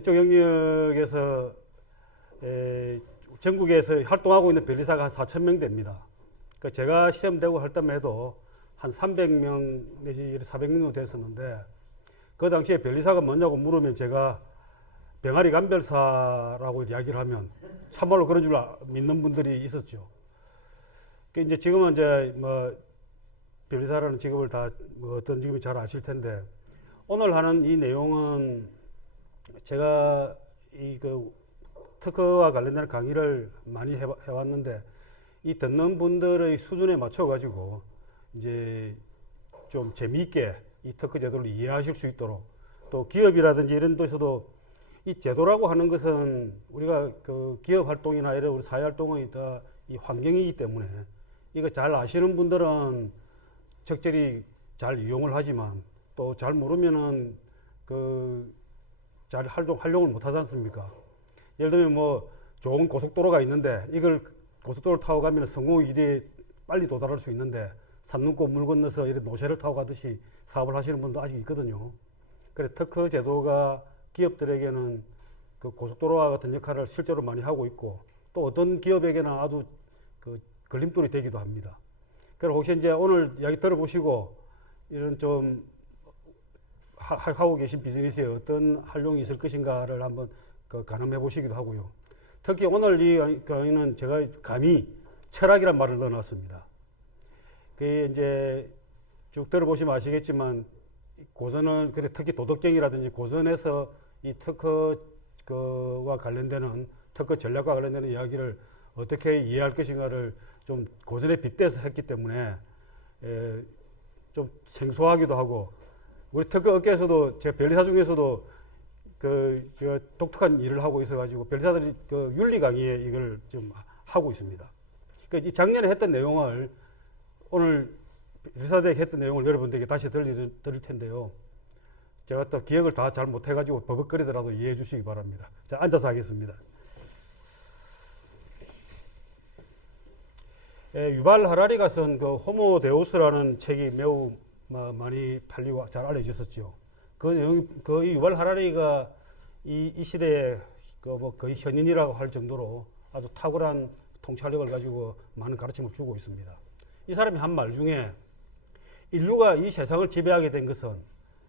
이쪽 영역에서 전국에서 활동하고 있는 변리사가 한 4,000명 됩니다. 그 제가 시험 되고 할 때만 해도 한 300명 내지 400명 정도 됐었는데, 그 당시에 변리사가 뭐냐고 물으면 제가 병아리 감별사라고 이야기를 하면 참말로 그런 줄 믿는 분들이 있었죠. 그 이제 지금은 이제 뭐 변리사라는 직업을 다 뭐 어떤 직업인지 잘 아실 텐데, 오늘 하는 이 내용은 제가 이 그 특허와 관련된 강의를 많이 해왔는데, 이 듣는 분들의 수준에 맞춰 가지고 이제 좀 재미있게 이 특허 제도를 이해하실 수 있도록, 또 기업이라든지 이런 데서도 이 제도라고 하는 것은 우리가 그 기업 활동이나 이런 우리 사회 활동의 다 이 환경이기 때문에 이거 잘 아시는 분들은 적절히 잘 이용을 하지만, 또 잘 모르면은 그 잘 활용을 못 하지 않습니까? 예를 들면 뭐 좋은 고속도로가 있는데 이걸 고속도로를 타고 가면 성공의 길이에 빨리 도달할 수 있는데 산 넘고 물 건너서 이런 노새를 타고 가듯이 사업을 하시는 분도 아직 있거든요. 그래 특허 제도가 기업들에게는 그 고속도로와 같은 역할을 실제로 많이 하고 있고, 또 어떤 기업에게는 아주 그 걸림돌이 되기도 합니다. 그래서 혹시 이제 오늘 이야기 들어보시고 이런 좀 하고 계신 비즈니스에 어떤 활용이 있을 것인가를 한번 그 가늠해 보시기도 하고요. 특히 오늘 이 강의는 제가 감히 철학이란 말을 넣어놨습니다. 그 이제 쭉 들어보시면 아시겠지만 고전은 그래 특히 도덕경이라든지 고전에서 이 특허와 관련되는 특허 전략과 관련되는 이야기를 어떻게 이해할 것인가를 좀 고전에 빗대서 했기 때문에 좀 생소하기도 하고, 우리 특허 업계에서도 제 변리사 중에서도 제가 독특한 일을 하고 있어가지고 변리사들이 그 윤리 강의에 이걸 좀 하고 있습니다. 이 작년에 했던 내용을 오늘 변리사들에게 했던 내용을 여러분들에게 다시 드릴 텐데요. 제가 또 기억을 다 잘 못해가지고 버벅거리더라도 이해해 주시기 바랍니다. 자, 앉아서 하겠습니다. 유발 하라리가 쓴 그 호모 데우스라는 책이 매우 많이 팔리고 잘 알려졌었죠. 그 내용, 이 유발 하라리가 이 시대에 뭐 거의 현인이라고 할 정도로 아주 탁월한 통찰력을 가지고 많은 가르침을 주고 있습니다. 이 사람이 한 말 중에 인류가 이 세상을 지배하게 된 것은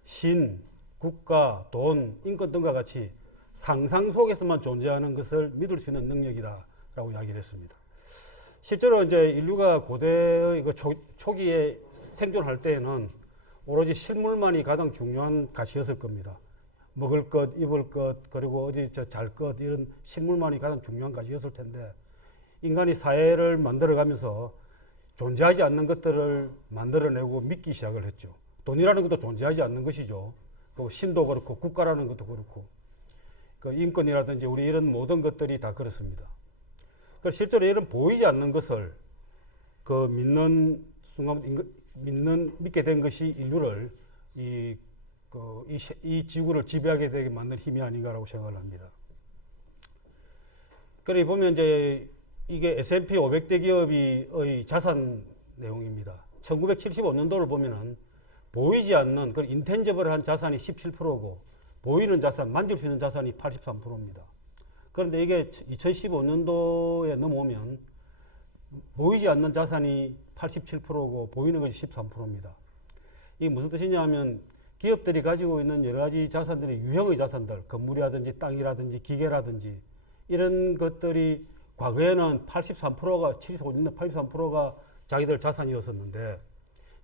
신, 국가, 돈, 인권 등과 같이 상상 속에서만 존재하는 것을 믿을 수 있는 능력이다라고 이야기를 했습니다. 실제로 이제 인류가 고대의 그 초기에 생존할 때에는 오로지 실물만이 가장 중요한 가치였을 겁니다. 먹을 것, 입을 것, 그리고 어디 잘 것, 이런 실물만이 가장 중요한 가치였을 텐데, 인간이 사회를 만들어가면서 존재하지 않는 것들을 만들어내고 믿기 시작을 했죠. 돈이라는 것도 존재하지 않는 것이죠. 그 신도 그렇고 국가라는 것도 그렇고, 그 인권이라든지 우리 이런 모든 것들이 다 그렇습니다. 그래서 실제로 이런 보이지 않는 것을 그 믿는 순간 믿게 된 것이 인류를 이 지구를 지배하게 되게 만든 힘이 아닌가라고 생각을 합니다. 그래 보면 이제 이게 S&P 500대 기업의 자산 내용입니다. 1975년도를 보면은 보이지 않는 그 인텐저블한 자산이 17%고 보이는 자산, 만질 수 있는 자산이 83%입니다. 그런데 이게 2015년도에 넘어오면 보이지 않는 자산이 87%고 보이는 것이 13%입니다. 이게 무슨 뜻이냐 하면 기업들이 가지고 있는 여러 가지 자산들이 유형의 자산들, 건물이라든지 땅이라든지 기계라든지 이런 것들이 과거에는 83%가 75년도 83%가 자기들 자산이었었는데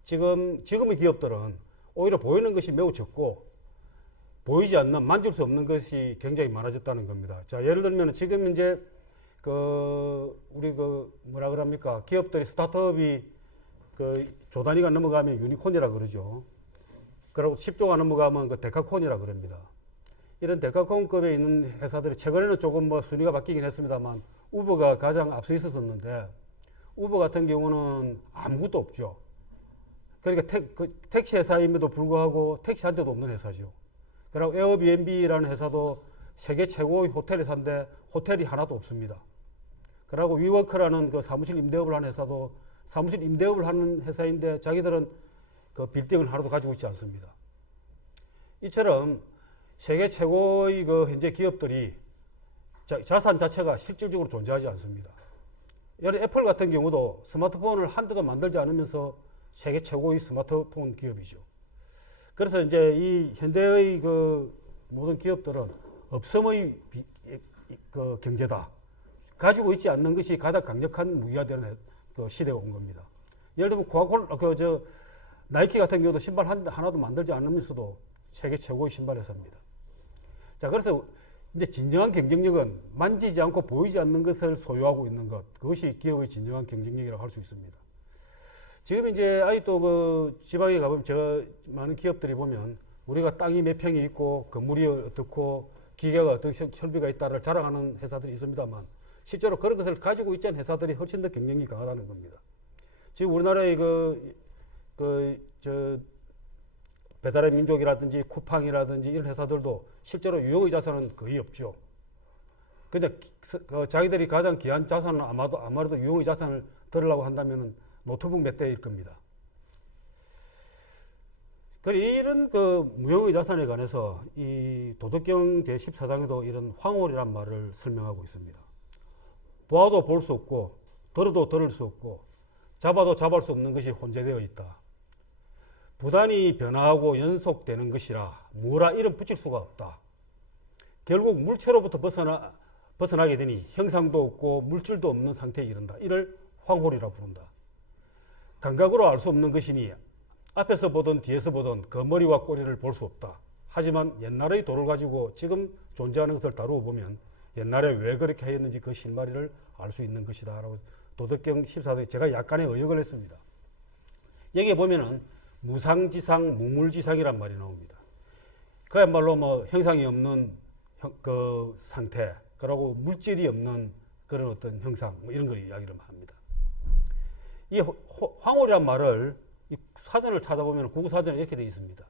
지금의 기업들은 오히려 보이는 것이 매우 적고 보이지 않는 만질 수 없는 것이 굉장히 많아졌다는 겁니다. 자, 예를 들면 지금 이제 우리 뭐라 그럽니까? 기업들이 스타트업이 조 단위가 넘어가면 유니콘이라 그러죠. 그리고 10조가 넘어가면 데카콘이라 그럽니다. 이런 데카콘급에 있는 회사들이 최근에는 조금 뭐 순위가 바뀌긴 했습니다만 우버가 가장 앞서 있었었는데 우버 같은 경우는 아무것도 없죠. 그러니까 택시 회사임에도 불구하고 택시 한 대도 없는 회사죠. 그리고 에어비앤비라는 회사도 세계 최고의 호텔 회사인데 호텔이 하나도 없습니다. 그리고 위워크라는 그 사무실 임대업을 하는 회사도 사무실 임대업을 하는 회사인데 자기들은 그 빌딩을 하나도 가지고 있지 않습니다. 이처럼 세계 최고의 그 현재 기업들이 자산 자체가 실질적으로 존재하지 않습니다. 예를 애플 같은 경우도 스마트폰을 한 대도 만들지 않으면서 세계 최고의 스마트폰 기업이죠. 그래서 이제 이 현대의 그 모든 기업들은 없음의 그 경제다. 가지고 있지 않는 것이 가장 강력한 무기가 되는 그 시대가 온 겁니다. 예를 들면 나이키 같은 경우도 신발 하나도 만들지 않으면서도 세계 최고의 신발 회사입니다. 자, 그래서 이제 진정한 경쟁력은 만지지 않고 보이지 않는 것을 소유하고 있는 것, 그것이 기업의 진정한 경쟁력이라고 할 수 있습니다. 지금 이제 아직도 그 지방에 가보면 제가 많은 기업들이 보면 우리가 땅이 몇 평이 있고 건물이 어떻고 기계가 어떤 설비가 있다를 자랑하는 회사들이 있습니다만 실제로 그런 것을 가지고 있지 않은 회사들이 훨씬 더 경쟁력이 강하다는 겁니다. 지금 우리나라의 배달의 민족이라든지 쿠팡이라든지 이런 회사들도 실제로 유형의 자산은 거의 없죠. 그냥 자기들이 가장 귀한 자산은 아마도 유형의 자산을 들으려고 한다면 노트북 몇 대일 겁니다. 이런 그 무형의 자산에 관해서 이 도덕경 제14장에도 이런 황홀이란 말을 설명하고 있습니다. 보아도 볼 수 없고 들어도 들을 수 없고 잡아도 잡을 수 없는 것이 혼재되어 있다. 부단히 변화하고 연속되는 것이라 뭐라 이름 붙일 수가 없다. 결국 물체로부터 벗어나게 되니 형상도 없고 물질도 없는 상태에 이른다. 이를 황홀이라 부른다. 감각으로 알 수 없는 것이니 앞에서 보든 뒤에서 보든 그 머리와 꼬리를 볼 수 없다. 하지만 옛날의 돌을 가지고 지금 존재하는 것을 다루어 보면 옛날에 왜 그렇게 하였는지 그 실마리를 알 수 있는 것이다. 라고 도덕경 14장에 제가 약간의 의역을 했습니다. 여기에 보면은 무상지상, 무물지상이란 말이 나옵니다. 그야말로 뭐 형상이 없는 그 상태, 그리고 물질이 없는 그런 어떤 형상, 뭐 이런 걸 이야기를 합니다. 이 황홀이란 말을 이 사전을 찾아보면 국어사전에 이렇게 되어 있습니다.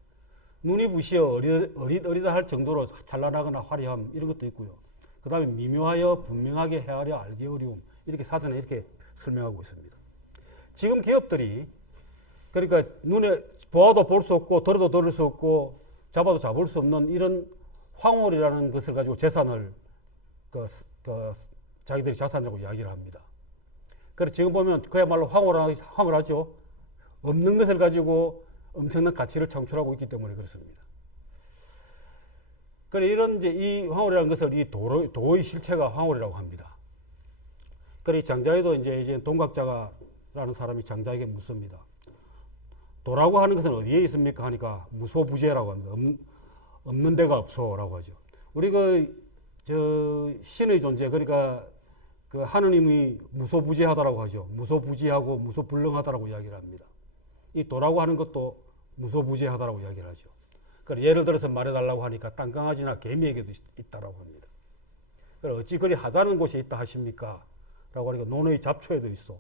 눈이 부시어 어리다 할 정도로 찬란하거나 화려함, 이런 것도 있고요. 그 다음에 미묘하여 분명하게 헤아려 알기 어려움, 이렇게 사전에 이렇게 설명하고 있습니다. 지금 기업들이 그러니까 눈에 보아도 볼 수 없고 들어도 들을 수 없고 잡아도 잡을 수 없는 이런 황홀이라는 것을 가지고 재산을 자기들이 자산이라고 이야기를 합니다. 그래서 지금 보면 그야말로 황홀하죠. 없는 것을 가지고 엄청난 가치를 창출하고 있기 때문에 그렇습니다. 그래 이런 이제 이 황홀이라는 것을 이 도의 실체가 황홀이라고 합니다. 그래 장자에도 이제 동각자가라는 사람이 장자에게 묻습니다. 도라고 하는 것은 어디에 있습니까? 하니까 무소부재라고 합니다. 없는 데가 없어라고 하죠. 우리 신의 존재, 그러니까 그 하느님이 무소부재하다라고 하죠. 무소부지하고 무소불능하다라고 이야기를 합니다. 이 도라고 하는 것도 무소부재하다라고 이야기를 하죠. 그래 예를 들어서 말해달라고 하니까 땅강아지나 개미에게도 있다라고 합니다. 그래 어찌 그리 하다는 곳이 있다 하십니까? 라고 하니까 논의 잡초에도 있어.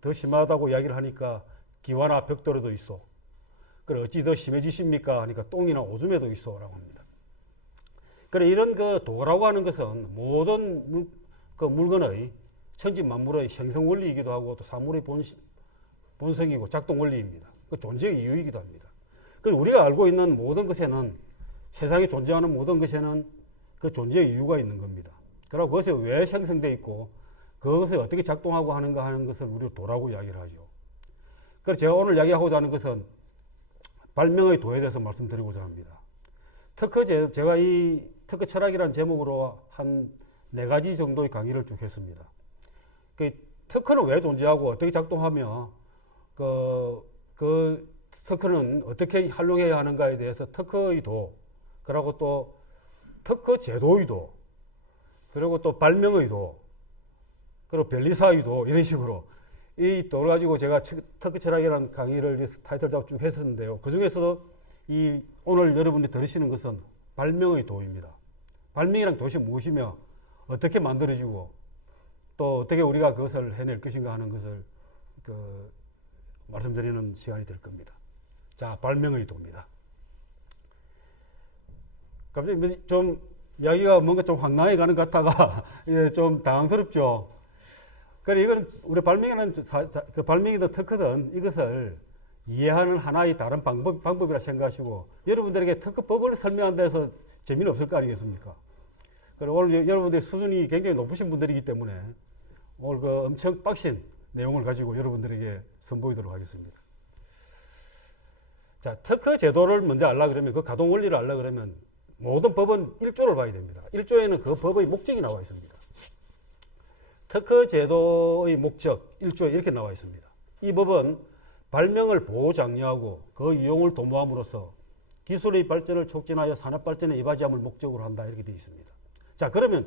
더 심하다고 이야기를 하니까 기와나 벽돌에도 있어. 그래 어찌 더 심해지십니까? 하니까 똥이나 오줌에도 있어. 라고 합니다. 그래 이런 그 도라고 하는 것은 모든 물건의 천지만물의 생성 원리이기도 하고 또 사물의 본성이고 작동 원리입니다. 그 존재의 이유이기도 합니다. 그래서 우리가 알고 있는 모든 것에는 세상에 존재하는 모든 것에는 그 존재의 이유가 있는 겁니다. 그리고 그것이 왜 생성되어 있고 그것을 어떻게 작동하고 하는가 하는 것을 우리가 도라고 이야기를 하죠. 그래서 제가 오늘 이야기하고자 하는 것은 발명의 도에 대해서 말씀드리고자 합니다. 제가 이 특허 철학이라는 제목으로 한 4가지 정도의 강의를 쭉 했습니다. 그 특허는 왜 존재하고 어떻게 작동하며 그 특허는 어떻게 활용해야 하는가에 대해서 특허의 도, 그리고 또 특허 제도의 도, 그리고 또 발명의 도, 그리고 변리사의 도, 이런 식으로 이 도를 가지고 제가 특허 철학이라는 강의를 타이틀 잡고 쭉 했었는데요. 그 중에서도 이 오늘 여러분이 들으시는 것은 발명의 도입니다. 발명이란 도대체 무엇이며 어떻게 만들어지고 또 어떻게 우리가 그것을 해낼 것인가 하는 것을 말씀드리는 시간이 될 겁니다. 자, 발명의 도입니다. 갑자기 좀 이야기가 뭔가 좀 황당해 가는 것 같다가 좀 당황스럽죠. 그래 이건 우리 발명이든 특허든 이것을 이해하는 하나의 다른 방법이라 생각하시고 여러분들에게 특허법을 설명한다 해서 재미는 없을 거 아니겠습니까? 그리고 오늘 여러분들의 수준이 굉장히 높으신 분들이기 때문에 오늘 그 엄청 빡신 내용을 가지고 여러분들에게 선보이도록 하겠습니다. 자, 특허 제도를 먼저 알라 그러면 그 가동 원리를 알라 그러면 모든 법은 1조를 봐야 됩니다. 1조에는 그 법의 목적이 나와 있습니다. 특허 제도의 목적 1조에 이렇게 나와 있습니다. 이 법은 발명을 보호 장려하고 그 이용을 도모함으로써 기술의 발전을 촉진하여 산업 발전에 이바지함을 목적으로 한다 이렇게 되어 있습니다. 자, 그러면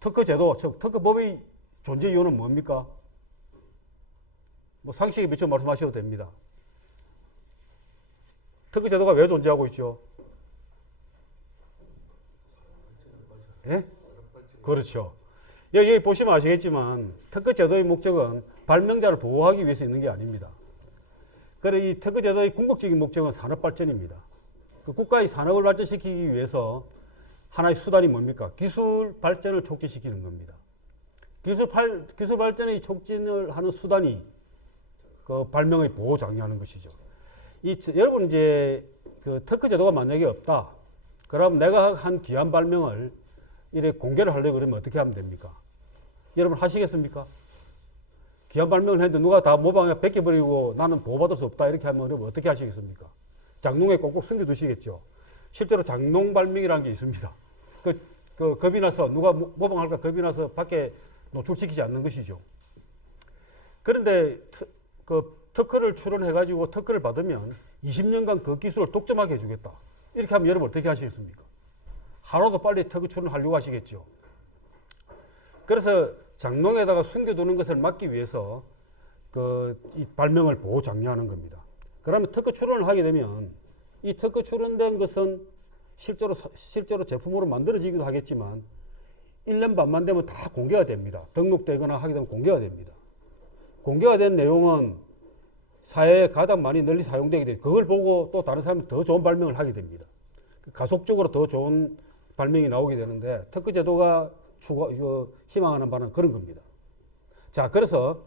특허 제도, 즉 특허법의 존재 이유는 뭡니까? 뭐 상식에 비춰 말씀하셔도 됩니다. 특허 제도가 왜 존재하고 있죠? 예? 그렇죠. 여기 보시면 아시겠지만 특허 제도의 목적은 발명자를 보호하기 위해서 있는 게 아닙니다. 그래 이 특허 제도의 궁극적인 목적은 산업 발전입니다. 그 국가의 산업을 발전시키기 위해서 하나의 수단이 뭡니까? 기술 발전을 촉진시키는 겁니다. 기술 발전의 촉진을 하는 수단이 그 발명의 보호 장려하는 것이죠. 여러분 이제 그 특허 제도가 만약에 없다. 그럼 내가 한 귀한 발명을 이렇게 공개를 하려고 그러면 어떻게 하면 됩니까? 여러분 하시겠습니까? 귀한 발명을 했는데 누가 다 모방에 벗겨버리고 나는 보호받을 수 없다 이렇게 하면 여러분 어떻게 하시겠습니까? 장롱에 꼭꼭 숨겨두시겠죠. 실제로 장롱 발명이라는 게 있습니다. 겁이 나서 누가 모방할까 겁이 나서 밖에 노출시키지 않는 것이죠. 그런데 특허를 출원해가지고 특허를 받으면 20년간 그 기술을 독점하게 해주겠다. 이렇게 하면 여러분 어떻게 하시겠습니까? 하루도 빨리 특허 출원하려고 하시겠죠. 그래서 장롱에다가 숨겨두는 것을 막기 위해서 이 발명을 보호 장려하는 겁니다. 그러면 특허 출원을 하게 되면 이 특허 출원된 것은 실제로 제품으로 만들어지기도 하겠지만 1년 반만 되면 다 공개가 됩니다. 등록되거나 하게 되면 공개가 됩니다. 공개가 된 내용은 사회에 가장 많이 널리 사용되게 되고 그걸 보고 또 다른 사람이 더 좋은 발명을 하게 됩니다. 가속적으로 더 좋은 발명이 나오게 되는데 특허 제도가 희망하는 바는 그런 겁니다. 자, 그래서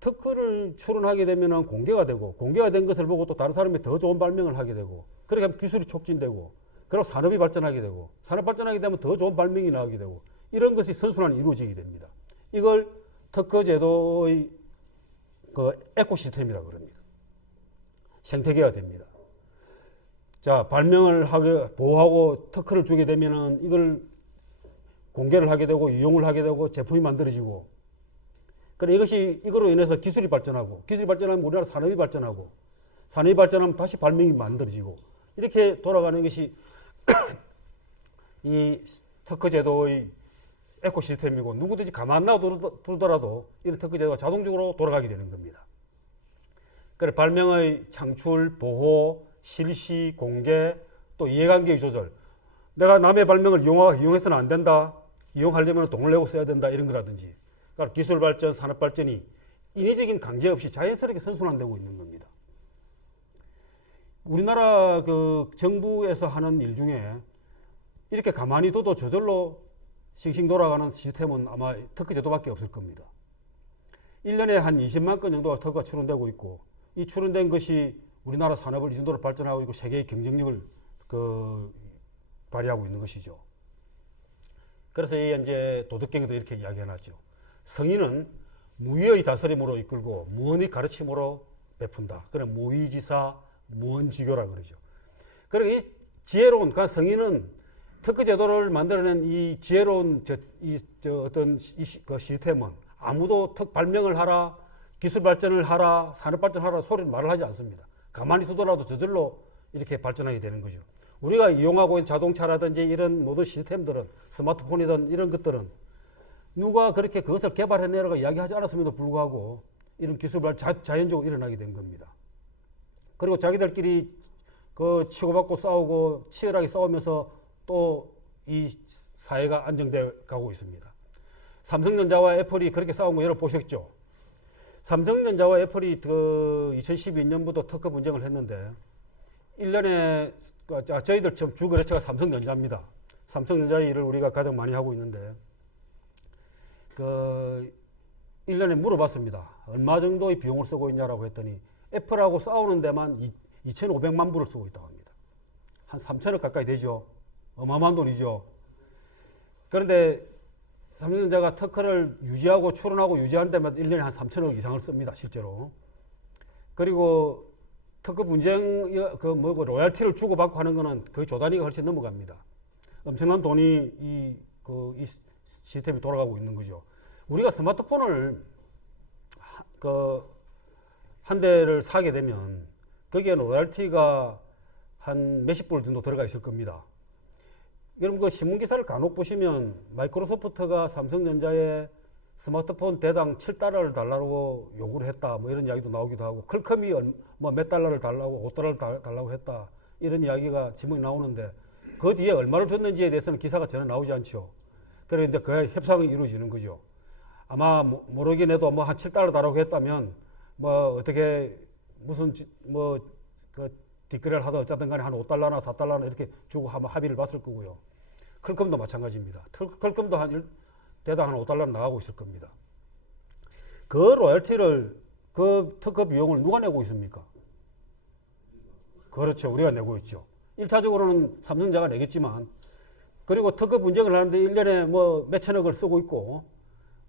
특허를 출원하게 되면 공개가 되고 공개가 된 것을 보고 또 다른 사람이 더 좋은 발명을 하게 되고 그렇게 하면 기술이 촉진되고 그리고 산업이 발전하게 되고 산업 발전하게 되면 더 좋은 발명이 나오게 되고 이런 것이 선순환이 이루어지게 됩니다. 이걸 특허 제도의 그 에코시스템이라고 합니다. 생태계가 됩니다. 자, 발명을 보호하고 특허를 주게 되면은 이걸 공개를 하게 되고 이용을 하게 되고 제품이 만들어지고 그래 이거로 인해서 기술이 발전하고 기술이 발전하면 우리나라 산업이 발전하고 산업이 발전하면 다시 발명이 만들어지고 이렇게 돌아가는 것이 이 특허 제도의 에코시스템이고 누구든지 가만 놔두더라도 이런 특허 제도가 자동적으로 돌아가게 되는 겁니다. 그래 발명의 창출, 보호, 실시, 공개, 또 이해관계의 조절. 내가 남의 발명을 이용해서는 안 된다. 이용하려면 돈을 내고 써야 된다. 이런 거라든지. 그러니까 기술 발전, 산업 발전이 인위적인 강제 없이 자연스럽게 선순환되고 있는 겁니다. 우리나라 그 정부에서 하는 일 중에 이렇게 가만히 둬도 저절로 싱싱 돌아가는 시스템은 아마 특허 제도밖에 없을 겁니다. 1년에 한 20만 건 정도가 특허가 출원되고 있고 이 출원된 것이 우리나라 산업을 이 정도로 발전하고 있고 세계의 경쟁력을 발휘하고 있는 것이죠. 그래서 이제 도덕경에도 이렇게 이야기해놨죠. 성인은 무의의 다스림으로 이끌고 무언의 가르침으로 베푼다. 그래 무의지사, 무언지교라 그러죠. 그리고 이 지혜로운 그 성인은 특허 제도를 만들어낸 이 지혜로운 어떤 그 시스템은 아무도 발명을 하라, 기술 발전을 하라, 산업 발전하라 소리를 말을 하지 않습니다. 가만히 두더라도 저절로 이렇게 발전하게 되는 거죠. 우리가 이용하고 있는 자동차라든지 이런 모든 시스템들은 스마트폰이든 이런 것들은 누가 그렇게 그것을 개발해내라고 이야기하지 않았음에도 불구하고 이런 기술 발전 자연적으로 일어나게 된 겁니다. 그리고 자기들끼리 치고받고 싸우고 치열하게 싸우면서 또 이 사회가 안정돼 가고 있습니다. 삼성전자와 애플이 그렇게 싸운 거 여러분 보셨죠? 삼성전자와 애플이 2012년부터 특허 분쟁을 했는데 1년에 저희들 지금 주 거래처가 삼성전자입니다. 삼성전자의 일을 우리가 가장 많이 하고 있는데 1년에 물어봤습니다. 얼마 정도의 비용을 쓰고 있냐라고 했더니 애플하고 싸우는 데만 2,500만 불을 쓰고 있다고 합니다. 한 3천억 가까이 되죠. 어마어마한 돈이죠. 그런데 삼성전자가 특허를 유지하고 출원하고 유지하는 데마다 1년에 한 3천억 이상을 씁니다. 실제로. 그리고 특허 분쟁 로얄티를 주고받고 하는 거는 거의 조 단위가 훨씬 넘어갑니다. 엄청난 돈이 이 시스템이 돌아가고 있는 거죠. 우리가 스마트폰을 한 대를 사게 되면 거기에는 로얄티가 한 몇십 불 정도 들어가 있을 겁니다. 여러분 그 신문 기사를 간혹 보시면 마이크로소프트가 삼성전자에 스마트폰 대당 7달러를 달라고 요구를 했다 뭐 이런 이야기도 나오기도 하고, 퀄컴이 뭐 몇 달러를 달라고 5달러를 달라고 했다 이런 이야기가 지문이 나오는데 그 뒤에 얼마를 줬는지에 대해서는 기사가 전혀 나오지 않죠. 그래서 이제 그 협상이 이루어지는 거죠. 아마 모르긴 해도 뭐 한 7달러 달라고 했다면 뭐 어떻게 무슨 그 뒷거래를 하든 어쨌든 간에 한 5달러나 4달러나 이렇게 주고 한번 합의를 봤을 거고요. 퀄컴도 마찬가지입니다. 퀄컴도 대당 한 5달러 나가고 있을 겁니다. 그 로열티를, 그 특허 비용을 누가 내고 있습니까? 그렇죠. 우리가 내고 있죠. 1차적으로는 삼성자가 내겠지만, 그리고 특허 분쟁을 하는데 1년에 뭐 몇천억을 쓰고 있고,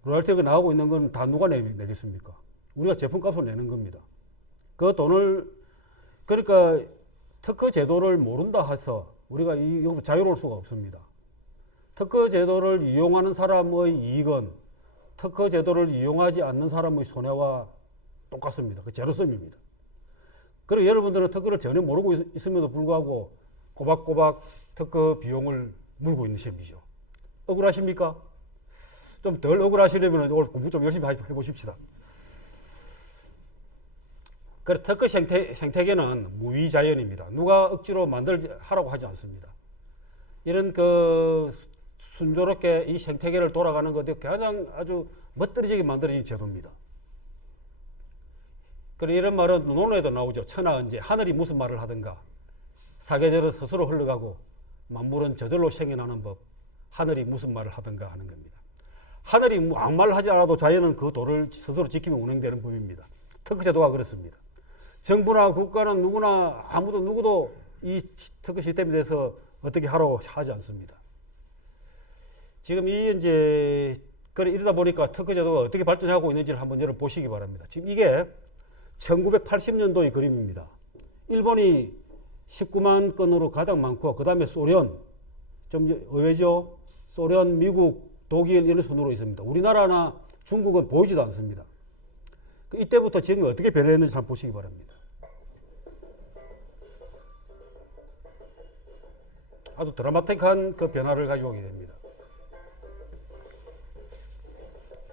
로열티가 나가고 있는 건 다 누가 내겠습니까? 우리가 제품값을 내는 겁니다. 그 돈을, 그러니까 특허 제도를 모른다 해서 우리가 이거 자유로울 수가 없습니다. 특허 제도를 이용하는 사람의 이익은 특허 제도를 이용하지 않는 사람의 손해와 똑같습니다. 그 제로섬입니다. 그리고 여러분들은 특허를 전혀 모르고 있음에도 불구하고 꼬박꼬박 특허 비용을 물고 있는 셈이죠. 억울하십니까? 좀 덜 억울하시려면 오늘 공부 좀 열심히 해보십시다. 그래, 특허 생태계는 무위자연입니다. 누가 억지로 하라고 하지 않습니다. 이런 순조롭게 이 생태계를 돌아가는 것이 가장 아주 멋들어지게 만들어진 제도입니다. 그래, 이런 말은 논어에도 나오죠. 천하언제, 하늘이 무슨 말을 하든가 사계절은 스스로 흘러가고 만물은 저절로 생겨나는 법, 하늘이 무슨 말을 하든가 하는 겁니다. 하늘이 아무 말을 하지 않아도 자연은 그 도를 스스로 지키며 운행되는 법입니다. 특허 제도가 그렇습니다. 정부나 국가는 누구도 이 특허 시스템에 대해서 어떻게 하라고 하지 않습니다. 지금 이러다 보니까 특허 제도가 어떻게 발전하고 있는지를 한번 여러분 보시기 바랍니다. 지금 이게 1980년도의 그림입니다. 일본이 19만 건으로 가장 많고, 그 다음에 소련, 좀 의외죠? 소련, 미국, 독일 이런 순으로 있습니다. 우리나라나 중국은 보이지도 않습니다. 이때부터 지금 어떻게 변했는지 한번 보시기 바랍니다. 아주 드라마틱한 그 변화를 가져오게 됩니다.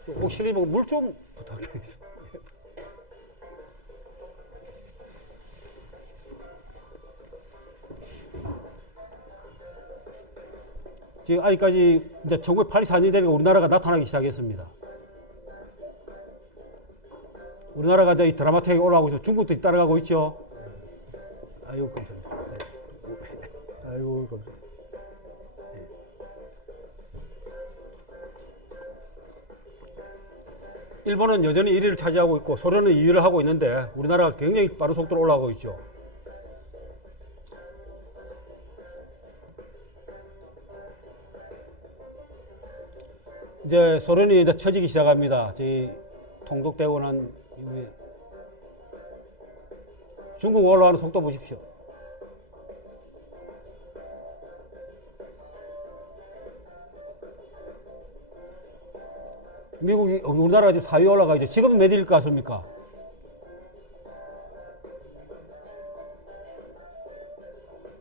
혹시 물 좀 부탁드리겠습니다. 지금 아직까지 이제 1984년이 되니까 우리나라가 나타나기 시작했습니다. 우리나라가 이제 이 드라마틱하게 올라가고 있어. 중국도 따라가고 있죠. 아이고 감사합니다. 네. 아이고 감사합니다. 네. 일본은 여전히 1위를 차지하고 있고 소련은 2위를 하고 있는데 우리나라가 굉장히 빠른 속도로 올라가고 있죠. 이제 소련이 이제 처지기 시작합니다. 저희 통독되고 난 이후에 중국 올라가는 속도 보십시오. 미국이 우리나라가 지금 4위 올라가 있죠. 지금 몇 위일 것 같습니까?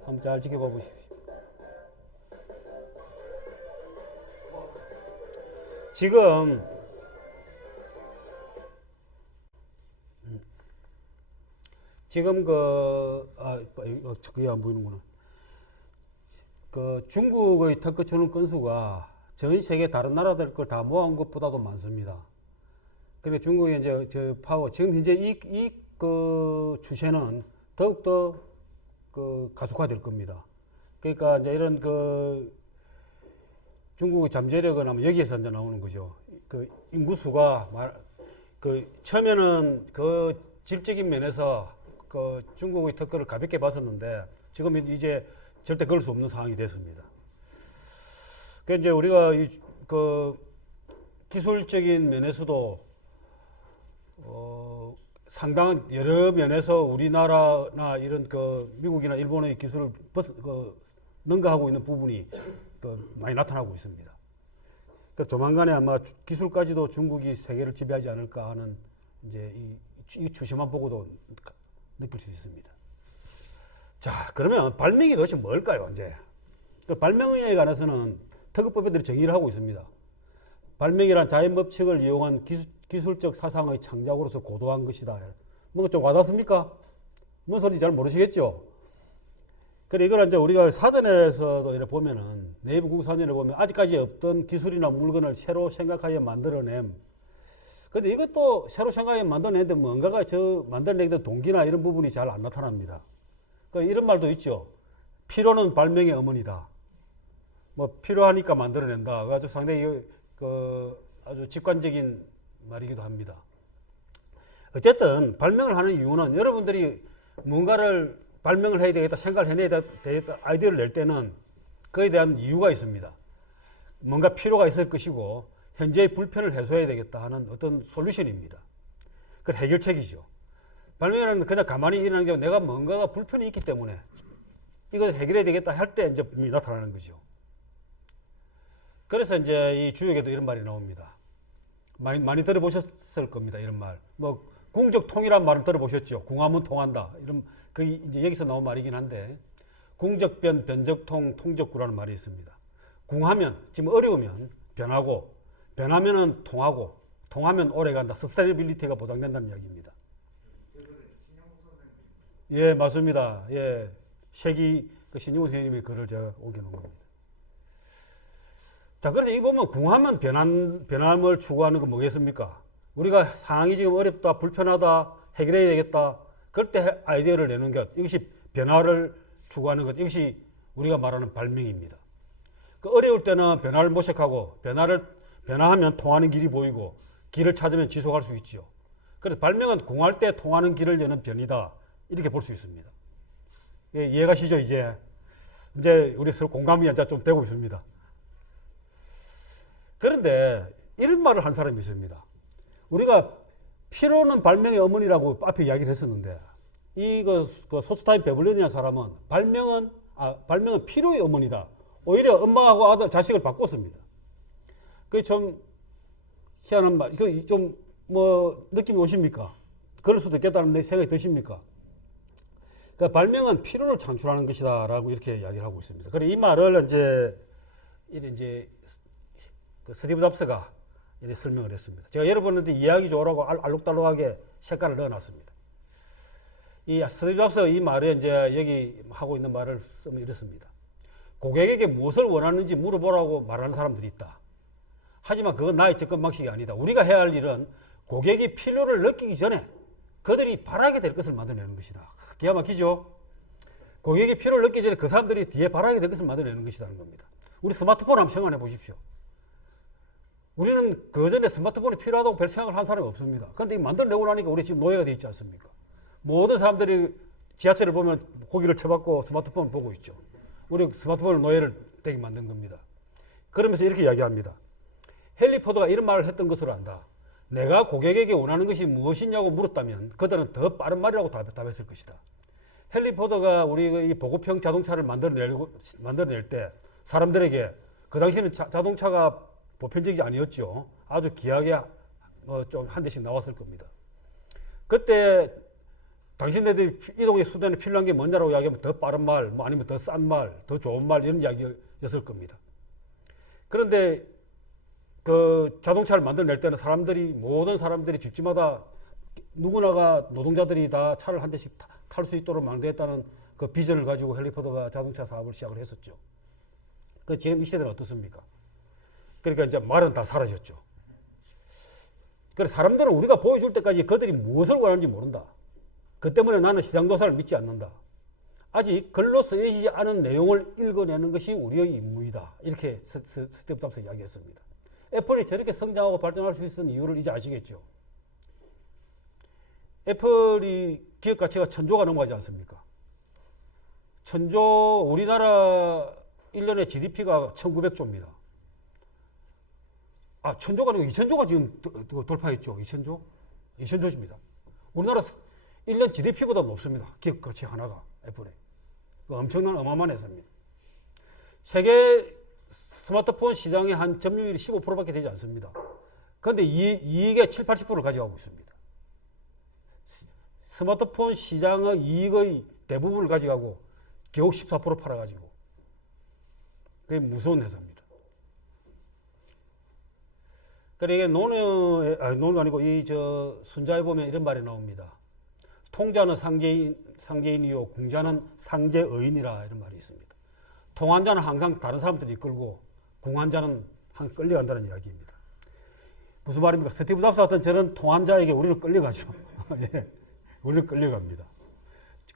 한번 잘 지켜봐 보십시오. 지금 그게 안 보이는구나. 그 중국의 특허 출원 건수가 전 세계 다른 나라들 걸 다 모은 것보다도 많습니다. 그런데 중국의 이제 파워, 지금 현재 그 추세는 더욱더 가속화될 겁니다. 그러니까 이제 이런 중국의 잠재력은 여기에서 이제 나오는 거죠. 그 인구수가 처음에는 질적인 면에서 그 중국의 특허를 가볍게 봤었는데 지금 이제 절대 그럴 수 없는 상황이 됐습니다. 그 이제 우리가 그 기술적인 면에서도 상당한 여러 면에서 우리나라나 이런 그 미국이나 일본의 기술을 능가하고 있는 부분이 많이 나타나고 있습니다. 그러니까 조만간에 아마 기술까지도 중국이 세계를 지배하지 않을까 하는 이제 이 추세만 보고도 느낄 수 있습니다. 자, 그러면 발명이 도대체 뭘까요, 이제? 그 발명에 관해서는 특허법에들이 정의를 하고 있습니다. 발명이란 자연 법칙을 이용한 기술적 사상의 창작으로서 고도한 것이다. 뭔가 좀 와닿습니까? 뭔 소리인지 잘 모르시겠죠? 그래, 이걸 이제 우리가 사전에서도 이렇게 보면은, 네이버 국사전에 보면 아직까지 없던 기술이나 물건을 새로 생각하여 만들어냄. 근데 이것도 새로 생각하여 만들어내는데 뭔가가 만들어내기 된 동기나 이런 부분이 잘 안 나타납니다. 그러니까 이런 말도 있죠. 필요는 발명의 어머니다. 뭐, 필요하니까 만들어낸다. 아주 상당히 아주 직관적인 말이기도 합니다. 어쨌든 발명을 하는 이유는 여러분들이 뭔가를 발명을 해야 되겠다, 생각을 해내야 되겠다, 아이디어를 낼 때는 그에 대한 이유가 있습니다. 뭔가 필요가 있을 것이고 현재의 불편을 해소해야 되겠다 하는 어떤 솔루션입니다. 그 해결책이죠. 발명은 그냥 가만히 일어나는 게 내가 뭔가가 불편이 있기 때문에 이걸 해결해야 되겠다 할 때 이제 분명히 나타나는 거죠. 그래서 이제 이 주역에도 이런 말이 나옵니다. 많이 들어보셨을 겁니다. 이런 말. 뭐 궁적통이란 말은 들어보셨죠. 궁하면 통한다. 이런 이제 여기서 나온 말이긴 한데 궁적변, 변적통, 통적구라는 말이 있습니다. 궁하면 지금 어려우면 변하고 변하면은 통하고 통하면 오래간다. 서스테이너빌리티가 보장된다는 이야기입니다. 예, 맞습니다. 예, 신용훈 선생님이 글을 제가 옮겨놓은 겁니다. 자, 그래서 이 보면 궁하면 변함을 추구하는 건 뭐겠습니까? 우리가 상황이 지금 어렵다, 불편하다, 해결해야 되겠다. 그럴 때 아이디어를 내는 것, 이것이 변화를 추구하는 것, 이것이 우리가 말하는 발명입니다. 그 어려울 때는 변화를 모색하고 변화하면 통하는 길이 보이고 길을 찾으면 지속할 수 있죠. 그래서 발명은 궁할 때 통하는 길을 여는 변이다. 이렇게 볼 수 있습니다. 예, 이해가시죠? 이제 우리 서로 공감이 이제 좀 되고 있습니다. 그런데 이런 말을 한 사람이 있습니다. 우리가 필요는 발명의 어머니라고 앞에 이야기를 했었는데 그 소스타인 베블린이라는 사람은 발명은 필요의 어머니다. 오히려 엄마하고 자식을 바꿨습니다. 그게 좀 희한한 말. 그 좀 뭐 느낌이 오십니까? 그럴 수도 있겠다는 생각이 드십니까? 그러니까 발명은 필요를 창출하는 것이다라고 이렇게 이야기를 하고 있습니다. 그래 이 말을 이제 그 스티브 잡스가 이렇게 설명을 했습니다. 제가 여러분한테 이해하기 좋으라고 알록달록하게 색깔을 넣어놨습니다. 이 스티브 잡스 이 말에 이제 여기 하고 있는 말을 쓰면 이렇습니다. 고객에게 무엇을 원하는지 물어보라고 말하는 사람들이 있다. 하지만 그건 나의 접근 방식이 아니다. 우리가 해야 할 일은 고객이 필요를 느끼기 전에 그들이 바라게 될 것을 만들어내는 것이다. 기가 막히죠? 고객이 필요를 느끼기 전에 그 사람들이 뒤에 바라게 될 것을 만들어내는 것이라는 겁니다. 우리 스마트폰 한번 생각해 보십시오. 우리는 그 전에 스마트폰이 필요하다고 별 생각을 한 사람이 없습니다. 그런데 만들어내고 나니까 우리 지금 노예가 되어 있지 않습니까? 모든 사람들이 지하철을 보면 고기를 쳐박고 스마트폰을 보고 있죠. 우리 스마트폰을 노예를 되게 만든 겁니다. 그러면서 이렇게 이야기합니다. 헨리 포드가 이런 말을 했던 것으로 안다. 내가 고객에게 원하는 것이 무엇이냐고 물었다면 그들은 더 빠른 말이라고 답했을 것이다. 헨리 포드가 우리 이 보급형 자동차를 만들어낼 때 사람들에게 그 당시에는 자동차가 보편적이 아니었죠. 아주 귀하게 좀 한 대씩 나왔을 겁니다. 그때 당신네들이 이동의 수단에 필요한 게 뭐냐라고 이야기하면 더 빠른 말, 뭐 아니면 더 싼 말, 더 좋은 말 이런 이야기였을 겁니다. 그런데 그 자동차를 만들어낼 때는 모든 사람들이 집집마다 누구나가 노동자들이 다 차를 한 대씩 탈 수 있도록 만들겠다는 그 비전을 가지고 헨리 포드가 자동차 사업을 시작을 했었죠. 그 지금 이 시대는 어떻습니까? 그러니까 이제 말은 다 사라졌죠. 그래서 사람들은 우리가 보여줄 때까지 그들이 무엇을 원하는지 모른다. 그 때문에 나는 시장조사를 믿지 않는다. 아직 글로 쓰여지지 않은 내용을 읽어내는 것이 우리의 임무이다. 이렇게 스티브 잡스 이야기했습니다. 애플이 저렇게 성장하고 발전할 수 있는 이유를 이제 아시겠죠. 애플이 기업 가치가 1000조가 넘어가지 않습니까? 1000조, 우리나라 1년에 GDP가 1900조입니다. 1000조가 아니고 2000조가 지금 돌파했죠. 2000조? 2000조입니다. 우리나라 1년 GDP보다 높습니다. 기업 가치 하나가, 애플에. 엄청난 어마어마한 회사입니다. 세계 스마트폰 시장의 한 점유율이 15%밖에 되지 않습니다. 그런데 이익의 7, 80%를 가져가고 있습니다. 스마트폰 시장의 이익의 대부분을 가져가고 겨우 14% 팔아가지고. 그게 무서운 회사입니다. 그래, 이게 논어가 아니고, 순자에 보면 이런 말이 나옵니다. 통자는 상제인이요, 궁자는 상제의인이라 이런 말이 있습니다. 통한 자는 항상 다른 사람들이 이끌고, 궁한 자는 항상 끌려간다는 이야기입니다. 무슨 말입니까? 스티브 잡스 같은 저런 통한 자에게 우리는 끌려가죠. 예, 우리는 끌려갑니다.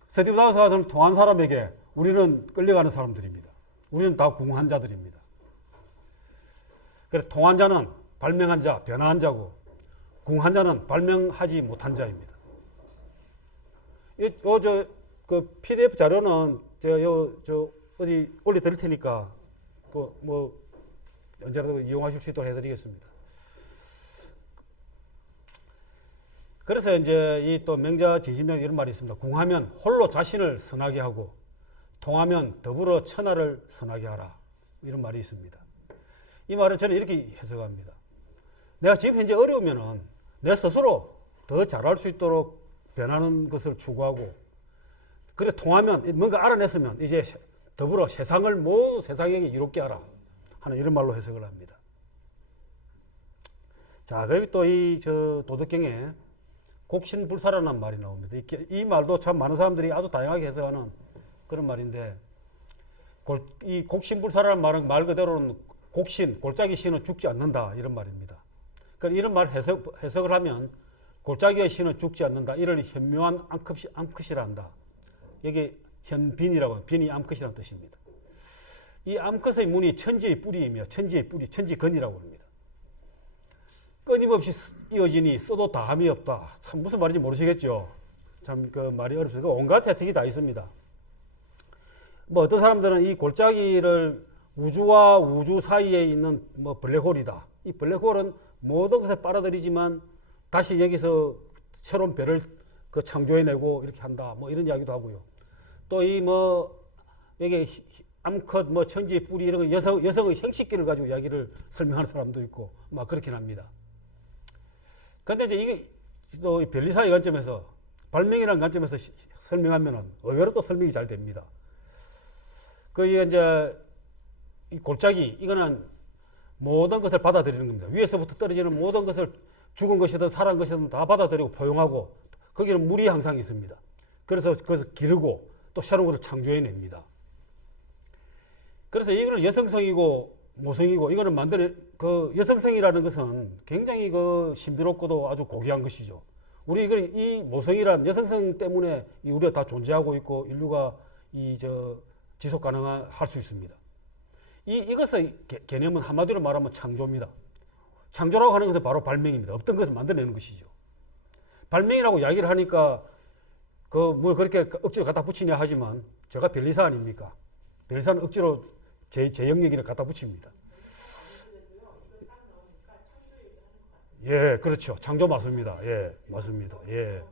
스티브 잡스 같은 통한 사람에게 우리는 끌려가는 사람들입니다. 우리는 다 궁한 자들입니다. 그래서 통한 자는 발명한 자, 변화한 자고, 궁한 자는 발명하지 못한 자입니다. 그 PDF 자료는 제가 어디 올려드릴 테니까, 언제라도 이용하실 수 있도록 해드리겠습니다. 그래서 이제 이 또 명자 진심명 이런 말이 있습니다. 궁하면 홀로 자신을 선하게 하고, 통하면 더불어 천하를 선하게 하라. 이런 말이 있습니다. 이 말은 저는 이렇게 해석합니다. 내가 지금 현재 어려우면은 내 스스로 더 잘할 수 있도록 변하는 것을 추구하고, 그래 통하면 뭔가 알아냈으면 이제 더불어 세상을 모두 세상에게 이롭게 하라 하는 이런 말로 해석을 합니다. 자, 그리고 또 이 도덕경에 곡신불사라는 말이 나옵니다. 이 말도 참 많은 사람들이 아주 다양하게 해석하는 그런 말인데, 이 곡신불사라는 말은 말 그대로는 곡신, 골짜기 신은 죽지 않는다 이런 말입니다. 그러니까 이런 말 해석을 하면 골짜기의 신은 죽지 않는다. 이를 현묘한 암컷이라 한다. 여기 현빈이라고, 빈이 암컷이라는 뜻입니다. 이 암컷의 문이 천지의 뿌리이며 천지의 뿌리, 천지근이라고 합니다. 끊임없이 이어지니 써도 다함이 없다. 참 무슨 말인지 모르시겠죠? 참 그 말이 어렵습니다. 온갖 해석이 다 있습니다. 어떤 사람들은 이 골짜기를 우주와 우주 사이에 있는 블랙홀이다. 이 블랙홀은 모든 것을 빨아들이지만 다시 여기서 새로운 별을 창조해내고 이렇게 한다. 이런 이야기도 하고요. 또 여기 암컷 천지의 뿌리 이런 거 여성의 형식기를 가지고 이야기를 설명하는 사람도 있고 그렇긴 합니다. 근데 이제 이게 또 변리사의 관점에서, 발명이라는 관점에서 설명하면은 의외로 또 설명이 잘 됩니다. 이제 이 골짜기, 이거는 모든 것을 받아들이는 겁니다. 위에서부터 떨어지는 모든 것을 죽은 것이든 살아난 것이든 다 받아들이고 포용하고, 거기는 물이 항상 있습니다. 그래서 그것을 기르고 또 새로운 것을 창조해냅니다. 그래서 이거는 여성성이고 모성이고, 이거는 여성성이라는 것은 굉장히 신비롭고도 아주 고귀한 것이죠. 우리 이 모성이란 여성성 때문에 우리가 다 존재하고 있고 인류가 지속 가능할 수 있습니다. 이것의 개념은 한마디로 말하면 창조입니다. 창조라고 하는 것은 바로 발명입니다. 없던 것을 만들어내는 것이죠. 발명이라고 이야기를 하니까 그렇게 억지로 갖다 붙이냐 하지만, 제가 변리사 아닙니까? 변리사는 억지로 제 영역을 갖다 붙입니다. 예, 그렇죠. 창조 맞습니다. 예, 맞습니다. 예.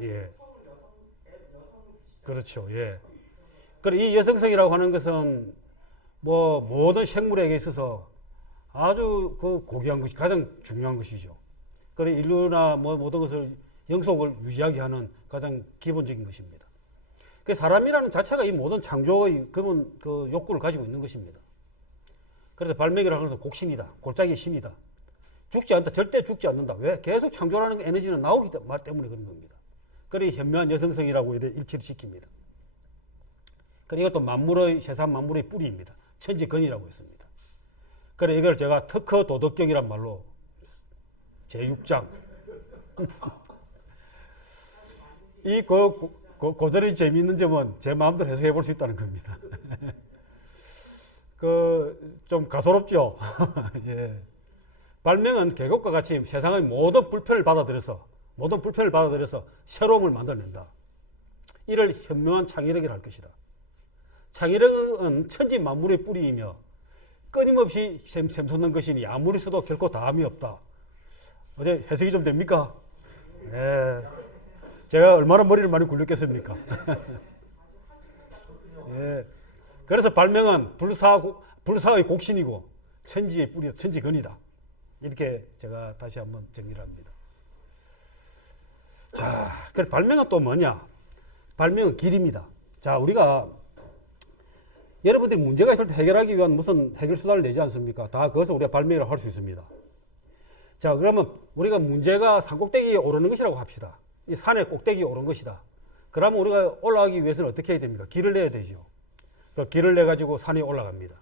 예. 그렇죠. 예. 그리고 이 여성성이라고 하는 것은 모든 생물에게 있어서 아주 고귀한 것이, 가장 중요한 것이죠. 그리고 인류나 모든 것을 영속을 유지하게 하는 가장 기본적인 것입니다. 사람이라는 자체가 이 모든 창조의 기본 욕구를 가지고 있는 것입니다. 그래서 발명이라는 것은 곡신이다. 골짜기의 신이다. 죽지 않다. 절대 죽지 않는다. 왜? 계속 창조라는 에너지는 나오기 때문에 그런 겁니다. 그리고 현묘한 여성성이라고 일치를 시킵니다. 그리고 이것도 세상 만물의 뿌리입니다. 천지근이라고 했습니다. 그래서 이걸 제가 특허 도덕경이란 말로 제6장 이 고전의 재미있는 점은 제 마음대로 해석해 볼 수 있다는 겁니다. 좀 가소롭죠? 예. 발명은 계곡과 같이 세상의 모든 불편을 받아들여서 새로움을 만들어낸다. 이를 현명한 창의력이라 할 것이다. 창의력은 천지 만물의 뿌리이며 끊임없이 샘솟는 것이니 아무리 써도 결코 다함이 없다. 어제 해석이 좀 됩니까? 네. 제가 얼마나 머리를 많이 굴렸겠습니까? 예. 그래서 발명은 불사의 곡신이고 천지의 뿌리, 천지근이다. 이렇게 제가 다시 한번 정리를 합니다. 자, 그래 발명은 또 뭐냐? 발명은 길입니다. 자, 우리가 여러분들이 문제가 있을 때 해결하기 위한 무슨 해결 수단을 내지 않습니까? 다 그것을 우리가 발명이라고 할 수 있습니다. 자, 그러면 우리가 문제가 산꼭대기에 오르는 것이라고 합시다. 이 산의 꼭대기에 오른 것이다. 그러면 우리가 올라가기 위해서는 어떻게 해야 됩니까? 길을 내야 되죠. 길을 내가지고 산에 올라갑니다.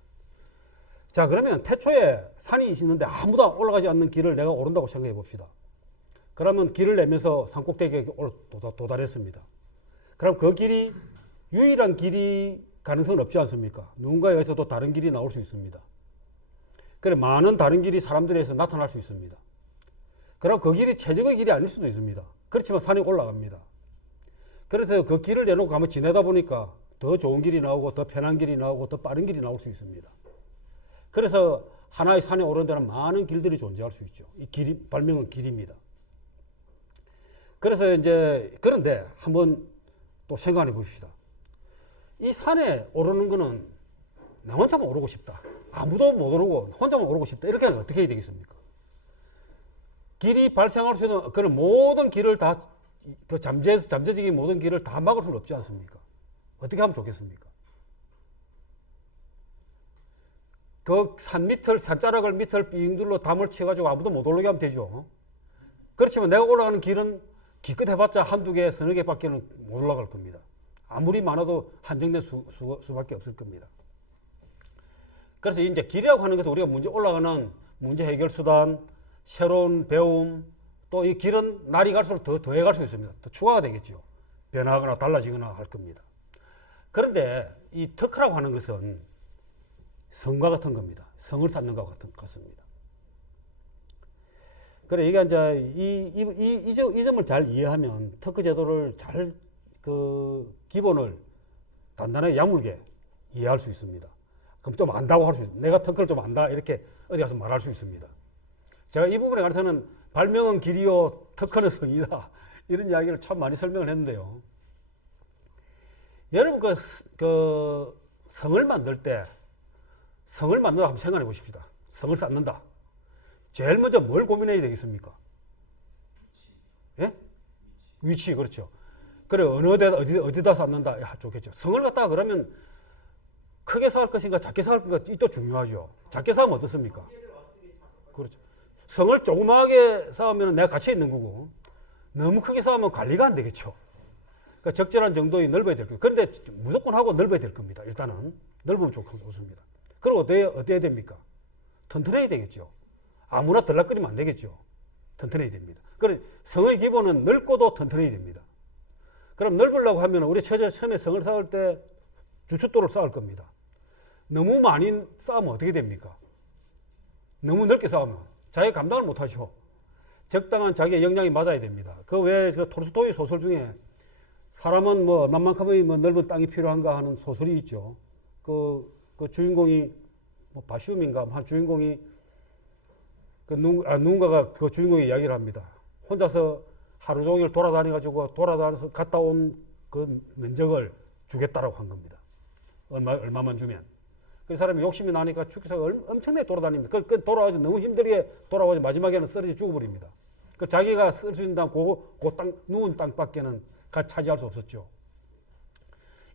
자, 그러면 태초에 산이 있는데 아무도 올라가지 않는 길을 내가 오른다고 생각해 봅시다. 그러면 길을 내면서 산꼭대기에 도달했습니다. 그럼 그 길이 유일한 길이 가능성은 없지 않습니까? 누군가에 의해서 또 다른 길이 나올 수 있습니다. 그래, 많은 다른 길이 사람들에서 나타날 수 있습니다. 그럼 그 길이 최적의 길이 아닐 수도 있습니다. 그렇지만 산에 올라갑니다. 그래서 그 길을 내놓고 가면 지내다 보니까 더 좋은 길이 나오고 더 편한 길이 나오고 더 빠른 길이 나올 수 있습니다. 그래서 하나의 산에 오르는 데는 많은 길들이 존재할 수 있죠. 이 길이, 발명은 길입니다. 그래서 이제, 그런데 한번 또 생각해 봅시다. 이 산에 오르는 거는 나 혼자만 오르고 싶다. 아무도 못 오르고 혼자만 오르고 싶다. 이렇게 하면 어떻게 해야 되겠습니까? 길이 발생할 수 있는 그런 모든 길을 다, 그 잠재적인 모든 길을 다 막을 수는 없지 않습니까? 어떻게 하면 좋겠습니까? 그 산자락을 밑을 삥 둘러 담을 쳐가지고 아무도 못 올라가게 하면 되죠. 그렇지만 내가 올라가는 길은 기껏 해봤자 한두 개, 서너 개밖에는 못 올라갈 겁니다. 아무리 많아도 한정된 수밖에 없을 겁니다. 그래서 이제 길이라고 하는 것은 우리가 올라가는 문제 해결 수단, 새로운 배움, 또 이 길은 날이 갈수록 더 더해갈 수 있습니다. 더 추가가 되겠죠. 변화하거나 달라지거나 할 겁니다. 그런데 이 특허라고 하는 것은 성과 같은 겁니다. 성을 쌓는 것 같습니다. 그래, 이게 이제 이 점을 잘 이해하면 특허 제도를 잘 기본을 단단하게 야물게 이해할 수 있습니다. 그럼 좀 안다고 할 수 있습니다. 내가 특허를 좀 안다 이렇게 어디 가서 말할 수 있습니다. 제가 이 부분에 관해서는 발명은 길이요 특허는 성이다 이런 이야기를 참 많이 설명을 했는데요. 여러분 그 성을 만든다 한번 생각해 보십시다. 성을 쌓는다. 제일 먼저 뭘 고민해야 되겠습니까? 예? 위치, 그렇죠. 그래, 어느 데다, 어디다 쌓는다. 야, 좋겠죠. 성을 갖다가 그러면 크게 쌓을 것인가, 작게 쌓을 것인가, 이 또 중요하죠. 작게 쌓으면 어떻습니까? 그렇죠. 성을 조그마하게 쌓으면 내가 갇혀 있는 거고, 너무 크게 쌓으면 관리가 안 되겠죠. 그러니까 적절한 정도의 넓어야 될 거예요. 그런데 무조건 하고 넓어야 될 겁니다. 일단은. 넓으면 좋습니다. 그리고 어때야 됩니까? 튼튼해야 되겠죠. 아무나 들락거리면 안 되겠죠. 튼튼해야 됩니다. 그래, 성의 기본은 넓고도 튼튼해야 됩니다. 그럼 넓으려고 하면 우리 처음에 성을 쌓을 때 주춧돌을 쌓을 겁니다. 너무 많이 쌓으면 어떻게 됩니까? 너무 넓게 쌓으면 자기가 감당을 못하죠. 적당한 자기의 역량이 맞아야 됩니다. 그 외에 톨스토이 소설 중에 사람은 뭐 얼마만큼의 넓은 땅이 필요한가 하는 소설이 있죠. 그 주인공이 뭐 바시움인가 한 주인공이 누군가가 그 주인공의 이야기를 합니다. 혼자서 하루 종일 돌아다녀서 갔다 온 그 면적을 주겠다라고 한 겁니다. 얼마만 주면. 그 사람이 욕심이 나니까 축사가 엄청나게 돌아다닙니다. 돌아와서 너무 힘들게 돌아와서 마지막에는 쓰러져 죽어버립니다. 그 자기가 쓸 수 있는 누운 땅밖에는 차지할 수 없었죠.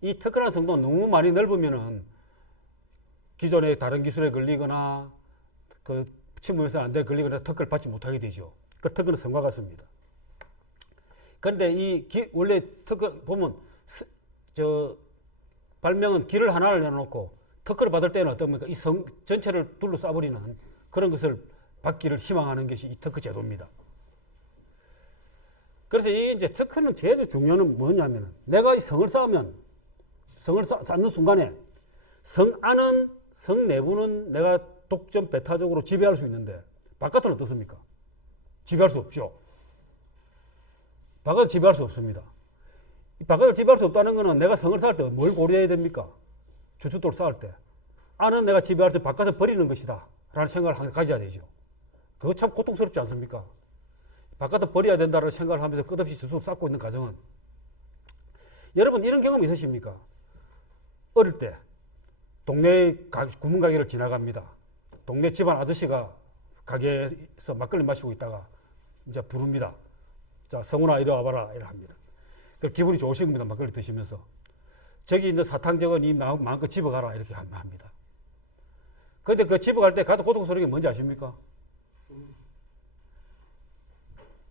이 특허한 성도 너무 많이 넓으면은 기존의 다른 기술에 걸리거나 침범해서 안 돼 걸리거나 특허를 받지 못하게 되죠. 그 특허는 성과 같습니다. 그런데 원래 특허 보면 발명은 길을 하나를 내놓고 특허를 받을 때는 어떻습니까? 이 성 전체를 둘러싸버리는 그런 것을 받기를 희망하는 것이 이 특허 제도입니다. 그래서 이제 특허는 제일 중요한 건 뭐냐면은 내가 이 성을 쌓으면 성을 쌓는 순간에 성 내부는 내가 독점 배타적으로 지배할 수 있는데 바깥은 어떻습니까? 지배할 수 없죠. 바깥을 지배할 수 없습니다. 바깥을 지배할 수 없다는 것은 내가 성을 쌓을 때 뭘 고려해야 됩니까? 주춧돌 쌓을 때. 안은 내가 지배할 때 바깥을 버리는 것이다 라는 생각을 항상 가져야 되죠. 그거 참 고통스럽지 않습니까? 바깥을 버려야 된다는 생각을 하면서 끝없이 주워 쌓고 있는 과정은. 여러분 이런 경험 있으십니까? 어릴 때 동네 구문 가게를 지나갑니다. 동네 집안 아저씨가 가게에서 막걸리 마시고 있다가 이제 부릅니다. 자, 성훈아 이리 와봐라 이래 합니다. 그 기분이 좋으신 겁니다. 막걸리 드시면서. 저기 있는 사탕 저거 니 마음껏 집어가라 이렇게 합니다. 그런데 그 집어갈 때 가도 고통스러운 게 뭔지 아십니까?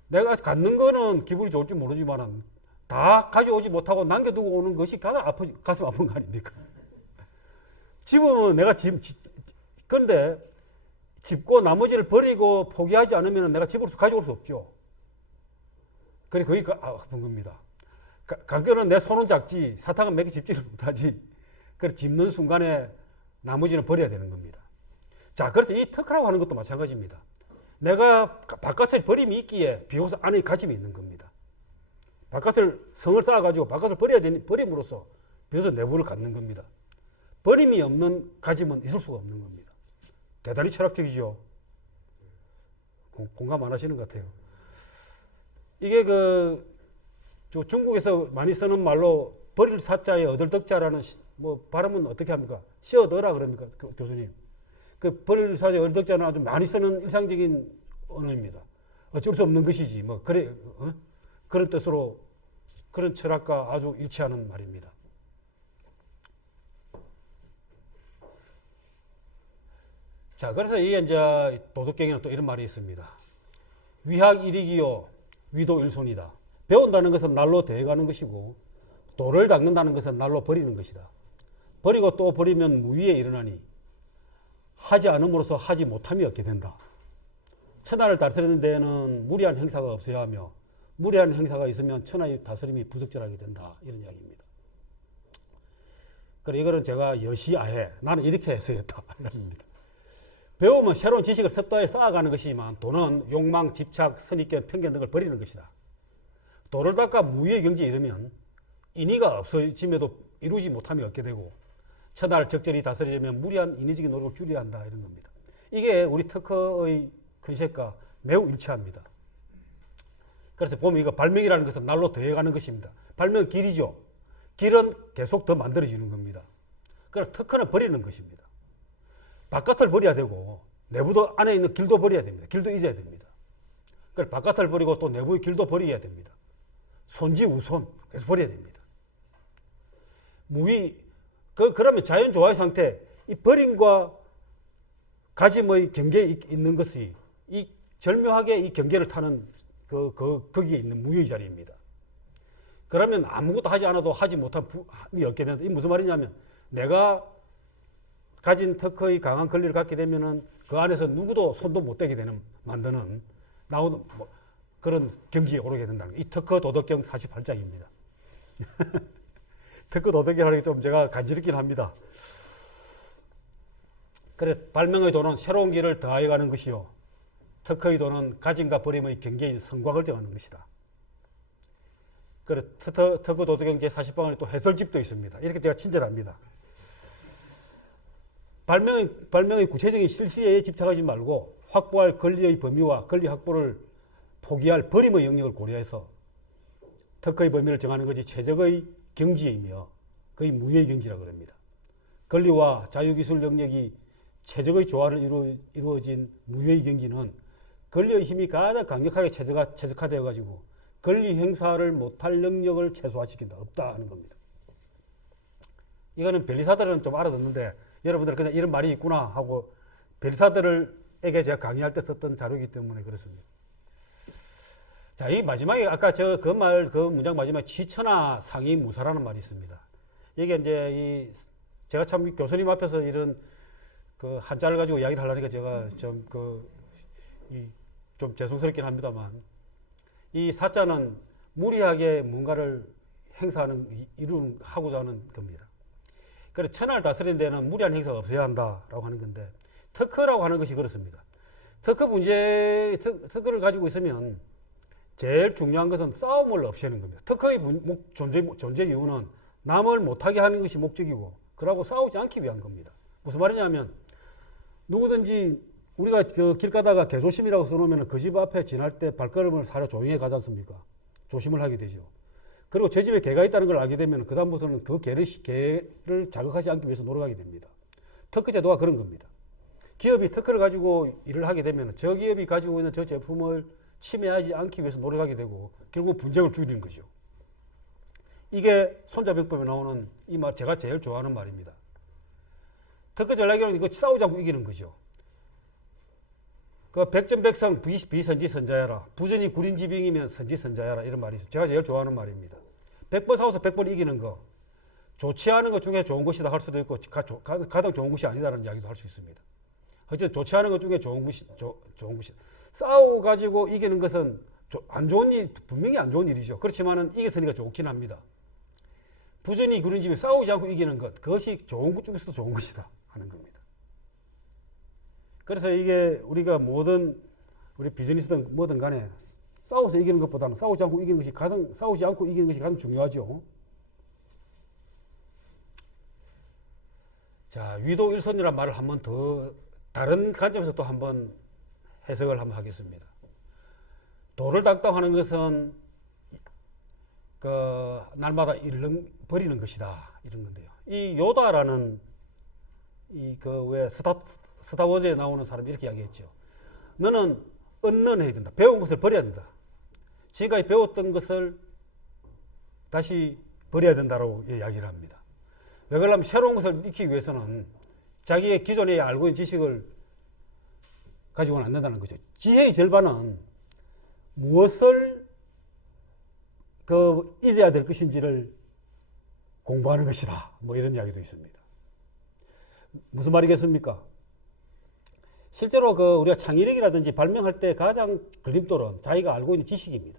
내가 갖는 거는 기분이 좋을지 모르지만은 다 가져오지 못하고 남겨두고 오는 것이 가슴 아픈 거 아닙니까? 집으면 내가 그런데 집고 나머지를 버리고 포기하지 않으면 내가 집으로 가져올 수 없죠. 그래, 그게 아픈 겁니다. 가격은 내 손은 작지, 사탕은 몇 개 집지를 못하지. 그래, 집는 순간에 나머지는 버려야 되는 겁니다. 자, 그래서 이 특허라고 하는 것도 마찬가지입니다. 내가 바깥에 버림이 있기에 비로소 안에 가짐이 있는 겁니다. 바깥을 성을 쌓아가지고 바깥을 버림으로써 비로소 내부를 갖는 겁니다. 버림이 없는 가짐은 있을 수가 없는 겁니다. 대단히 철학적이죠. 공감 안 하시는 것 같아요. 이게 중국에서 많이 쓰는 말로 버릴 사자에 얻을 덕자라는 발음은 어떻게 합니까? 씌어더라 그럽니까? 교수님. 그 버릴 사자에 얻을 덕자는 아주 많이 쓰는 일상적인 언어입니다. 어쩔 수 없는 것이지. 그런 뜻으로 그런 철학과 아주 일치하는 말입니다. 자, 그래서 이게 이제 도덕경에는 또 이런 말이 있습니다. 위학 일이기요, 위도 일손이다. 배운다는 것은 날로 대해가는 것이고, 돌을 닦는다는 것은 날로 버리는 것이다. 버리고 또 버리면 무위에 일어나니, 하지 않음으로써 하지 못함이 없게 된다. 천하를 다스리는 데에는 무리한 행사가 없어야 하며, 무리한 행사가 있으면 천하의 다스림이 부적절하게 된다. 이런 이야기입니다. 그래, 이거는 제가 여시아해. 나는 이렇게 해석했다. 이랍니다. 배우면 새로운 지식을 습도에 쌓아가는 것이지만 돈은 욕망, 집착, 선입견, 편견 등을 버리는 것이다. 도를 닦아 무위의 경지에 이르면 인의가 없어짐에도 이루지 못함이 없게 되고 천하를 적절히 다스리려면 무리한 인위적인 노력을 줄여야 한다. 이런 겁니다. 이게 우리 특허의 컨셉과 매우 일치합니다. 그래서 보면 이거 발명이라는 것은 날로 더해가는 것입니다. 발명은 길이죠. 길은 계속 더 만들어지는 겁니다. 그래서 특허는 버리는 것입니다. 바깥을 버려야 되고 내부도 안에 있는 길도 버려야 됩니다. 길도 잊어야 됩니다. 그래서 바깥을 버리고 또 내부의 길도 버려야 됩니다. 손지우손 그래서 버려야 됩니다. 무위 그러면 자연조화의 상태 이 버림과 가짐의 경계에 있는 것이 이 절묘하게 이 경계를 타는 거기에 있는 무위의 자리입니다. 그러면 아무것도 하지 않아도 하지 못한 부이 얻게 된다. 이 무슨 말이냐면 내가 가진 특허의 강한 권리를 갖게 되면은 그 안에서 누구도 손도 못 대게 되는 만드는 나오는 그런 경지에 오르게 된다는 거. 이 특허 도덕경 48장입니다. 특허 도덕경이라는 게 좀 제가 간지럽긴 합니다. 그래 발명의 도는 새로운 길을 더하여가는 것이요. 특허의 도는 가짐과 버림의 경계인 성곽을 정하는 것이다. 그래 특허 도덕경 제40방에 또 해설집도 있습니다. 이렇게 제가 친절합니다. 발명의 구체적인 실시에 집착하지 말고 확보할 권리의 범위와 권리 확보를 포기할 버림의 영역을 고려해서 특허의 범위를 정하는 것이 최적의 경지이며 거의 무의 경지라고 합니다. 권리와 자유기술 영역이 최적의 조화를 이루어진 무의 경지는 권리의 힘이 가장 강력하게 최적화되어 가지고 권리 행사를 못할 영역을 최소화시킨다. 없다 하는 겁니다. 이거는 변리사들은 좀 알아듣는데 여러분들은 그냥 이런 말이 있구나 하고 변리사들에게 제가 강의할 때 썼던 자료이기 때문에 그렇습니다. 자, 이 마지막에 아까 그 문장 마지막에 지천하 상이 무사라는 말이 있습니다. 이게 이제 제가 참 교수님 앞에서 이런 그 한자를 가지고 이야기를 하려니까 제가 좀 죄송스럽긴 합니다만 이 사자는 무리하게 뭔가를 하고자 하는 겁니다. 그래서 천하를 다스리는 데는 무리한 행사가 없어야 한다라고 하는 건데 특허라고 하는 것이 그렇습니다. 특허를 가지고 있으면 제일 중요한 것은 싸움을 없애는 겁니다. 특허의 존재 이유는 남을 못하게 하는 것이 목적이고, 그러고 싸우지 않기 위한 겁니다. 무슨 말이냐면, 누구든지 우리가 길 가다가 개조심이라고 써놓으면 그 집 앞에 지날 때 발걸음을 사려 조용히 가지 않습니까? 조심을 하게 되죠. 그리고 제 집에 개가 있다는 걸 알게 되면 그다음부터는 그 개를 자극하지 않기 위해서 노력하게 됩니다. 특허 제도가 그런 겁니다. 기업이 특허를 가지고 일을 하게 되면 저 기업이 가지고 있는 저 제품을 침해하지 않기 위해서 노력하게 되고 결국 분쟁을 줄이는 거죠. 이게 손자병법에 나오는 이 말, 제가 제일 좋아하는 말입니다. 특허 전략이라는 이거 싸우지 않고 이기는 거죠. 그 백전백승 비선지선자야라. 부전이 구린지빙이면 선지선자야라. 이런 말이 있어요. 제가 제일 좋아하는 말입니다. 100번 싸워서 100번 이기는 거. 좋지 않은 것 중에 좋은 것이다 할 수도 있고 가장 좋은 것이 아니다라는 이야기도 할 수 있습니다. 어쨌든 좋지 않은 것 중에 좋은 것이다. 싸워가지고 이기는 것은 안 좋은 일, 분명히 안 좋은 일이죠. 그렇지만은 이겼으니까 좋긴 합니다. 부전이 구린지빙 싸우지 않고 이기는 것. 그것이 좋은 것 중에서도 좋은 것이다 하는 겁니다. 그래서 이게 우리가 우리 비즈니스든 뭐든 간에 싸워서 이기는 것보다는 싸우지 않고 이기는 것이 가장 중요하죠. 자, 위도 일손이라는 말을 한번 더 다른 관점에서 또 한번 해석을 한번 하겠습니다. 도를 닦다하는 것은 날마다 버리는 것이다 이런 건데요. 이 요다라는 왜 스타워즈에 나오는 사람이 이렇게 이야기했죠. 너는 언론해야 된다. 배운 것을 버려야 된다. 지금까지 배웠던 것을 다시 버려야 된다고 이야기를 합니다. 왜 그러냐면 새로운 것을 익히기 위해서는 자기의 기존에 알고 있는 지식을 가지고는 안 된다는 거죠. 지혜의 절반은 무엇을 잊어야 될 것인지를 공부하는 것이다. 뭐 이런 이야기도 있습니다. 무슨 말이겠습니까? 실제로 우리가 창의력이라든지 발명할 때 가장 걸림돌은 자기가 알고 있는 지식입니다.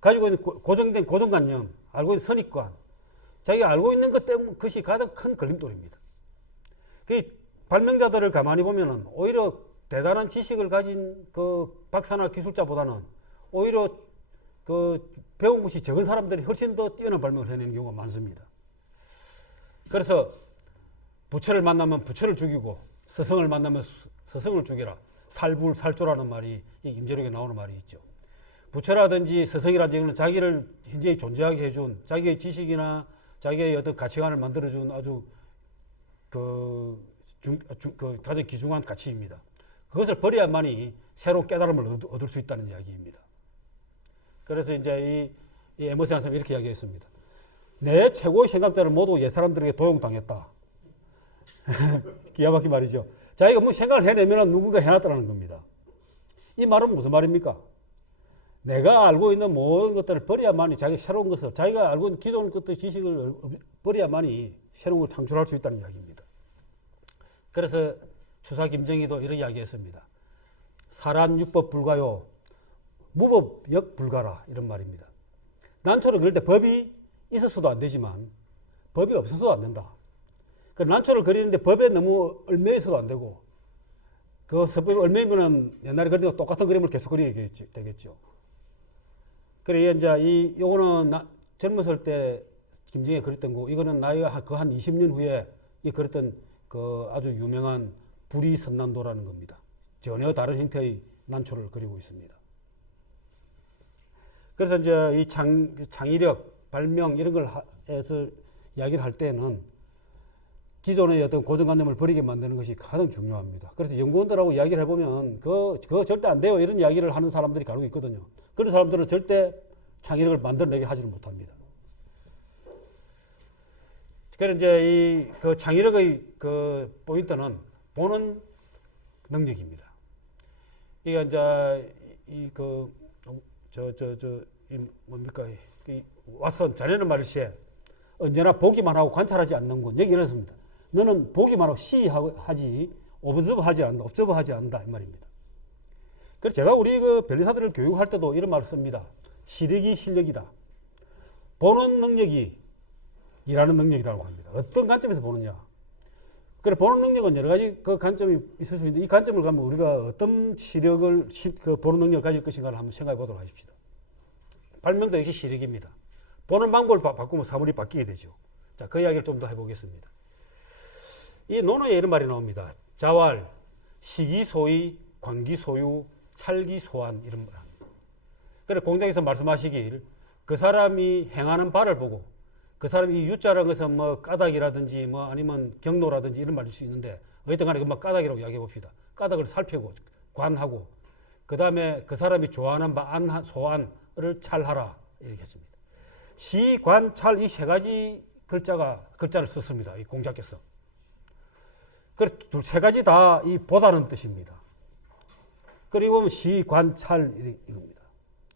가지고 있는 고정된 고정관념, 알고 있는 선입관, 자기가 알고 있는 것 때문에 그것이 가장 큰 걸림돌입니다. 그 발명자들을 가만히 보면은 오히려 대단한 지식을 가진 박사나 기술자보다는 오히려 배운 것이 적은 사람들이 훨씬 더 뛰어난 발명을 해내는 경우가 많습니다. 그래서 부처를 만나면 부처를 죽이고 스승을 만나면 스승을 죽여라. 살불살조라는 말이 이 임재록에 나오는 말이 있죠. 부처라든지 스승이라든지 이거는 자기를 현재 존재하게 해준 자기의 지식이나 자기의 어떤 가치관을 만들어준 아주 가장 귀중한 가치입니다. 그것을 버려야만이 새로운 깨달음을 얻을 수 있다는 이야기입니다. 그래서 이제 이 에머슨 사람이 이렇게 이야기했습니다. 내 최고의 생각들을 모두 옛사람들에게 도용당했다. 기가 막힌 말이죠. 자기가 뭐 생각을 해내면 누군가 해놨다는 겁니다. 이 말은 무슨 말입니까? 내가 알고 있는 모든 것들을 버려야만이 새로운 것을, 자기가 알고 있는 기존 것들 지식을 버려야만이 새로운 걸 창출할 수 있다는 이야기입니다. 그래서 추사 김정희도 이런 이야기했습니다. 사란육법 불가요, 무법 역불가라 이런 말입니다. 난초를 그릴 때 법이 있어서도 안 되지만 법이 없어서도 안 된다. 난초를 그리는데 법에 너무 얽매여 있어도 안 되고 법에 얽매이면은 옛날에 그린 거 똑같은 그림을 계속 그리게 되겠죠. 그래 이제 요거는 젊었을 때 김정희가 그렸던 거, 이거는 나이가 한 20년 후에 그렸던 아주 유명한 불이선난도라는 겁니다. 전혀 다른 형태의 난초를 그리고 있습니다. 그래서 이제 이 창의력, 발명 이런 걸 해서 이야기를 할 때는 기존의 어떤 고정관념을 버리게 만드는 것이 가장 중요합니다. 그래서 연구원들하고 이야기를 해보면 그거 절대 안 돼요 이런 이야기를 하는 사람들이 간혹 있거든요. 그런 사람들은 절대 창의력을 만들어내게 하지는 못합니다. 그래서 이제 창의력의 포인트는 보는 능력입니다. 이게 이제 뭡니까? 왓슨, 자네는 말일세 언제나 보기만 하고 관찰하지 않는군. 여기 이렇습니다. 너는 보기만 하고 시하지 오브저브하지 않는다. 옵저브하지 않는다 이 말입니다. 그래서 제가 우리 변리사들을 교육할 때도 이런 말을 씁니다. 시력이 실력이다. 보는 능력이 일하는 능력이라고 합니다. 어떤 관점에서 보느냐. 그래 보는 능력은 여러 가지 그 관점이 있을 수 있는데 이 관점을 가면 우리가 어떤 시력을 그 보는 능력을 가질 것인가를 한번 생각해 보도록 하십시다. 발명도 역시 시력입니다. 보는 방법을 바꾸면 사물이 바뀌게 되죠. 자, 그 이야기를 좀 더 해보겠습니다. 이 논어에 이런 말이 나옵니다. 자활, 시기소위, 관기소유, 찰기소환 이런 말. 그래 공장에서 말씀하시길 그 사람이 행하는 바를 보고 그 사람이 이 유자라는 것은 뭐 까닭이라든지 뭐 아니면 경로라든지 이런 말일 수 있는데 어쨌든 간에 그만 까닭이라고 이야기해 봅시다. 까닭을 살피고 관하고 그 다음에 그 사람이 좋아하는 바 안, 소안을 찰하라 이렇게 했습니다. 시, 관, 찰 이 세 가지 글자를 썼습니다. 이 공자께서. 그래 세 가지 다 이 보다는 뜻입니다. 그리고 보면 시, 관, 찰 이겁니다.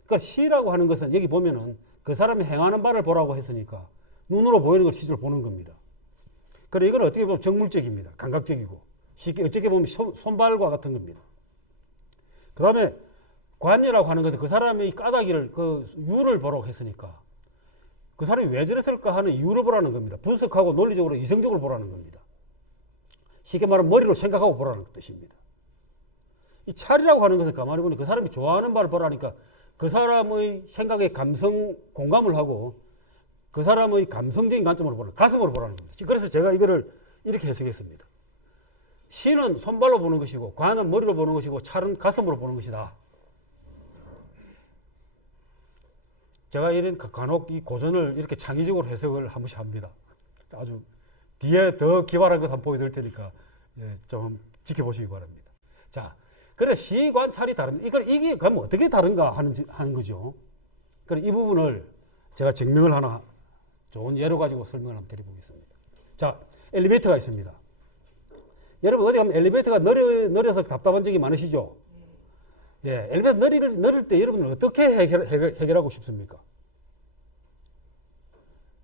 그러니까 시라고 하는 것은 여기 보면은 그 사람이 행하는 바를 보라고 했으니까 눈으로 보이는 걸 시를 보는 겁니다. 그래 이건 어떻게 보면 정물적입니다. 감각적이고 쉽게 어떻게 보면 손발과 같은 겁니다. 그 다음에 관이라고 하는 것은 그 사람의 까닭이를 그 이유를 보라고 했으니까 그 사람이 왜 저랬을까 하는 이유를 보라는 겁니다. 분석하고 논리적으로 이성적으로 보라는 겁니다. 쉽게 말하면 머리로 생각하고 보라는 뜻입니다. 이 찰이라고 하는 것은 가만히 보니 그 사람이 좋아하는 바를 보라니까 그 사람의 생각에 공감을 하고 그 사람의 감성적인 관점으로 보라는, 가슴으로 보라는 겁니다. 그래서 제가 이거를 이렇게 해석했습니다. 시는 손발로 보는 것이고 관은 머리로 보는 것이고 찰은 가슴으로 보는 것이다. 제가 이런 간혹 이 고전을 이렇게 창의적으로 해석을 한 번씩 합니다. 아주 뒤에 더 기발한 것 한번 보여드릴 테니까 좀 지켜보시기 바랍니다. 자, 그래 시, 관, 찰이 다릅니다. 이게 그럼 어떻게 다른가 하는 거죠. 그래 이 부분을 제가 증명을 하나 좋은 예로 가지고 설명을 한번 드려보겠습니다. 자, 엘리베이터가 있습니다. 여러분 어디 가면 엘리베이터가 느려서 답답한 적이 많으시죠? 예, 엘리베이터 느릴 때 여러분은 어떻게 해결하고 싶습니까?